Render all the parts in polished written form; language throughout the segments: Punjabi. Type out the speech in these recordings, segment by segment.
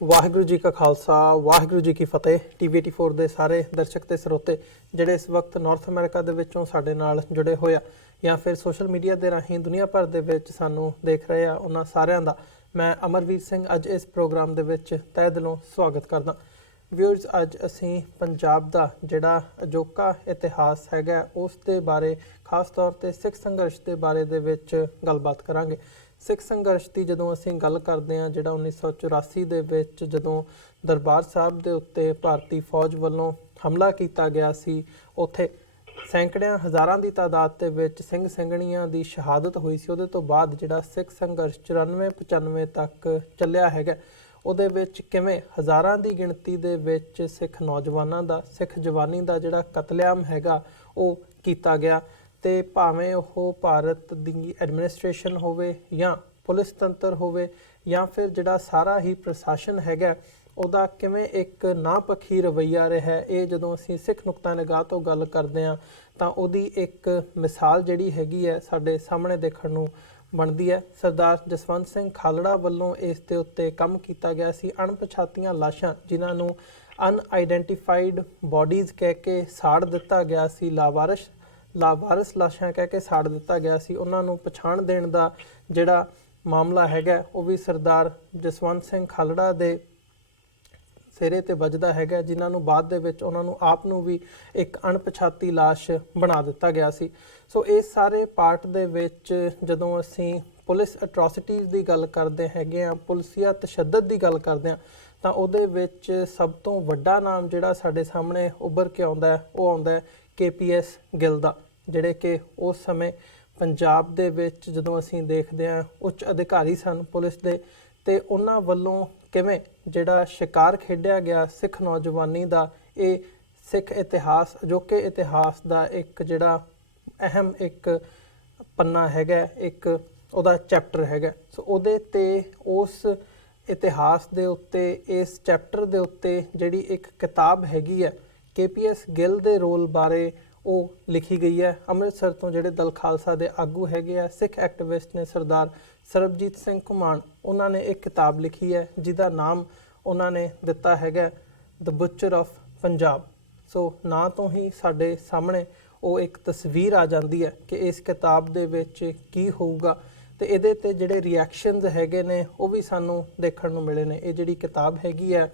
ਵਾਹਿਗੁਰੂ ਜੀ ਕਾ ਖਾਲਸਾ ਵਾਹਿਗੁਰੂ ਜੀ ਕੀ ਫਤਿਹ। TV84 ਦੇ ਸਾਰੇ ਦਰਸ਼ਕ ਤੇ ਸਰੋਤੇ ਜਿਹੜੇ ਇਸ ਵਕਤ ਨਾਰਥ ਅਮਰੀਕਾ ਦੇ ਵਿੱਚੋਂ ਸਾਡੇ ਨਾਲ ਜੁੜੇ ਹੋਏ ਆ ਜਾਂ ਫਿਰ ਸੋਸ਼ਲ ਮੀਡੀਆ ਦੇ ਰਾਹੀਂ ਦੁਨੀਆ ਭਰ ਦੇ ਵਿੱਚ ਸਾਨੂੰ ਦੇਖ ਰਹੇ ਆ, ਉਹਨਾਂ ਸਾਰਿਆਂ ਦਾ ਮੈਂ ਅਮਰਵੀਰ ਸਿੰਘ ਅੱਜ ਇਸ ਪ੍ਰੋਗਰਾਮ ਦੇ ਵਿੱਚ ਤਹਿ ਦਿਲੋਂ ਸਵਾਗਤ ਕਰਦਾ। ਵਿਊਅਰਸ, ਅੱਜ ਅਸੀਂ ਪੰਜਾਬ ਦਾ ਜਿਹੜਾ ਅਜੋਕਾ ਇਤਿਹਾਸ ਹੈਗਾ ਉਸ ਦੇ ਬਾਰੇ, ਖਾਸ ਤੌਰ ਤੇ ਸਿੱਖ ਸੰਘਰਸ਼ ਦੇ ਬਾਰੇ ਦੇ ਵਿੱਚ ਗੱਲਬਾਤ ਕਰਾਂਗੇ। ਸਿੱਖ ਸੰਘਰਸ਼ ਦੀ ਜਦੋਂ ਅਸੀਂ ਗੱਲ ਕਰਦੇ ਹਾਂ, ਜਿਹੜਾ 1984 ਦੇ ਵਿੱਚ ਜਦੋਂ ਦਰਬਾਰ ਸਾਹਿਬ ਦੇ ਉੱਤੇ ਭਾਰਤੀ ਫੌਜ ਵੱਲੋਂ ਹਮਲਾ ਕੀਤਾ ਗਿਆ ਸੀ, ਉੱਥੇ ਸੈਂਕੜਿਆਂ ਹਜ਼ਾਰਾਂ ਦੀ ਤਾਦਾਦ ਦੇ ਵਿੱਚ ਸਿੰਘ ਸਿੰਘਣੀਆਂ ਦੀ ਸ਼ਹਾਦਤ ਹੋਈ ਸੀ। ਉਹਦੇ ਤੋਂ ਬਾਅਦ ਜਿਹੜਾ ਸਿੱਖ ਸੰਘਰਸ਼ 94-95 ਤੱਕ ਚੱਲਿਆ ਹੈਗਾ, ਉਹਦੇ ਵਿੱਚ ਕਿਵੇਂ ਹਜ਼ਾਰਾਂ ਦੀ ਗਿਣਤੀ ਦੇ ਵਿੱਚ ਸਿੱਖ ਨੌਜਵਾਨਾਂ ਦਾ, ਸਿੱਖ ਜਵਾਨੀ ਦਾ ਜਿਹੜਾ ਕਤਲੇਆਮ ਹੈਗਾ ਉਹ ਕੀਤਾ ਗਿਆ। ਤੇ ਭਾਵੇਂ ਉਹ ਭਾਰਤ ਦੀ ਐਡਮਿਨਿਸਟ੍ਰੇਸ਼ਨ ਹੋਵੇ ਜਾਂ ਪੁਲਿਸ ਤੰਤਰ ਹੋਵੇ ਜਾਂ ਫਿਰ ਜਿਹੜਾ ਸਾਰਾ ਹੀ ਪ੍ਰਸ਼ਾਸਨ ਹੈਗਾ, ਉਹਦਾ ਕਿਵੇਂ ਇੱਕ ਨਾਪੱਖੀ ਰਵੱਈਆ ਰਿਹਾ, ਇਹ ਜਦੋਂ ਅਸੀਂ ਸਿੱਖ ਨੁਕਤਾ ਨਿਗਾਹ ਤੋਂ ਗੱਲ ਕਰਦੇ ਹਾਂ ਤਾਂ ਉਹਦੀ ਇੱਕ ਮਿਸਾਲ ਜਿਹੜੀ ਹੈਗੀ ਹੈ ਸਾਡੇ ਸਾਹਮਣੇ ਦੇਖਣ ਨੂੰ ਬਣਦੀ ਹੈ। ਸਰਦਾਰ ਜਸਵੰਤ ਸਿੰਘ ਖਾਲੜਾ ਵੱਲੋਂ ਇਸ ਦੇ ਉੱਤੇ ਕੰਮ ਕੀਤਾ ਗਿਆ ਸੀ। ਅਣਪਛਾਤੀਆਂ ਲਾਸ਼ਾਂ ਜਿਨ੍ਹਾਂ ਨੂੰ ਅਨਆਈਡੈਂਟੀਫਾਈਡ ਬੋਡੀਜ਼ ਕਹਿ ਕੇ ਸਾੜ ਦਿੱਤਾ ਗਿਆ ਸੀ, ਲਾਵਾਰਸ ਲਾਸ਼ਾਂ ਕਹਿ ਕੇ ਸਾੜ ਦਿੱਤਾ ਗਿਆ ਸੀ, ਉਹਨਾਂ ਨੂੰ ਪਛਾਣ ਦੇਣ ਦਾ ਜਿਹੜਾ ਮਾਮਲਾ ਹੈਗਾ ਉਹ ਵੀ ਸਰਦਾਰ ਜਸਵੰਤ ਸਿੰਘ ਖਾਲੜਾ ਦੇ ਸਿਰੇ ਤੇ ਵੱਜਦਾ ਹੈਗਾ, ਜਿਨ੍ਹਾਂ ਨੂੰ ਬਾਅਦ ਦੇ ਵਿੱਚ ਉਹਨਾਂ ਨੂੰ ਆਪ ਨੂੰ ਵੀ ਇੱਕ ਅਣਪਛਾਤੀ ਲਾਸ਼ ਬਣਾ ਦਿੱਤਾ ਗਿਆ ਸੀ। ਸੋ ਇਸ ਸਾਰੇ ਪਾਰਟ ਦੇ ਵਿੱਚ ਜਦੋਂ ਅਸੀਂ ਪੁਲਿਸ ਅਟਰੋਸਿਟੀਜ਼ ਦੀ ਗੱਲ ਕਰਦੇ ਹੈਗੇ ਆ, ਪੁਲਿਸੀਆ ਤਸ਼ੱਦਦ ਦੀ ਗੱਲ ਕਰਦੇ ਆ, ਤਾਂ ਉਹਦੇ ਵਿੱਚ ਸਭ ਤੋਂ ਵੱਡਾ ਨਾਮ ਜਿਹੜਾ ਸਾਡੇ ਸਾਹਮਣੇ ਉੱਭਰ ਕੇ ਆਉਂਦਾ ਹੈ ਉਹ ਆਉਂਦਾ ਹੈ KPS ਗਿੱਲ ਦਾ, ਜਿਹੜੇ ਕਿ ਉਸ ਸਮੇਂ ਪੰਜਾਬ ਦੇ ਵਿੱਚ ਜਦੋਂ ਅਸੀਂ ਦੇਖਦੇ ਹਾਂ ਉੱਚ ਅਧਿਕਾਰੀ ਸਨ ਪੁਲਿਸ ਦੇ, ਤੇ ਉਹਨਾਂ ਵੱਲੋਂ ਕਿਵੇਂ ਜਿਹੜਾ ਸ਼ਿਕਾਰ ਖੇਡਿਆ ਗਿਆ ਸਿੱਖ ਨੌਜਵਾਨੀ ਦਾ, ਇਹ ਸਿੱਖ ਇਤਿਹਾਸ, ਅਜੋਕੇ ਇਤਿਹਾਸ ਦਾ ਇੱਕ ਜਿਹੜਾ ਅਹਿਮ ਇੱਕ ਪੰਨਾ ਹੈਗਾ, ਇੱਕ ਉਹਦਾ ਚੈਪਟਰ ਹੈਗਾ। ਸੋ ਉਹਦੇ ਤੇ ਉਸ ਇਤਿਹਾਸ ਦੇ ਉੱਤੇ, ਇਸ ਚੈਪਟਰ ਦੇ ਉੱਤੇ ਜਿਹੜੀ ਇੱਕ ਕਿਤਾਬ ਹੈਗੀ ਹੈ KPS ਗਿੱਲ ਦੇ ਰੋਲ ਬਾਰੇ, ਉਹ ਲਿਖੀ ਗਈ ਹੈ। ਅੰਮ੍ਰਿਤਸਰ ਤੋਂ ਜਿਹੜੇ ਦਲ ਖਾਲਸਾ ਦੇ ਆਗੂ ਹੈਗੇ ਆ, ਸਿੱਖ ਐਕਟਿਵਿਸਟ ਨੇ, ਸਰਦਾਰ ਸਰਬਜੀਤ ਸਿੰਘ ਘੁਮਾਣ, ਉਹਨਾਂ ਨੇ ਇੱਕ ਕਿਤਾਬ ਲਿਖੀ ਹੈ ਜਿਹਦਾ ਨਾਮ ਉਹਨਾਂ ਨੇ ਦਿੱਤਾ ਹੈਗਾ ਦ ਬੁਚਰ ਆਫ ਪੰਜਾਬ। ਸੋ ਨਾਂ ਤੋਂ ਹੀ ਸਾਡੇ ਸਾਹਮਣੇ ਉਹ ਇੱਕ ਤਸਵੀਰ ਆ ਜਾਂਦੀ ਹੈ ਕਿ ਇਸ ਕਿਤਾਬ ਦੇ ਵਿੱਚ ਕੀ ਹੋਊਗਾ, ਤੇ ਇਹਦੇ ਤੇ ਜਿਹੜੇ ਰਿਐਕਸ਼ਨਸ ਹੈਗੇ ਨੇ ਉਹ ਵੀ ਸਾਨੂੰ ਦੇਖਣ ਨੂੰ ਮਿਲੇ ਨੇ। ਇਹ ਜਿਹੜੀ ਕਿਤਾਬ ਹੈਗੀ ਹੈ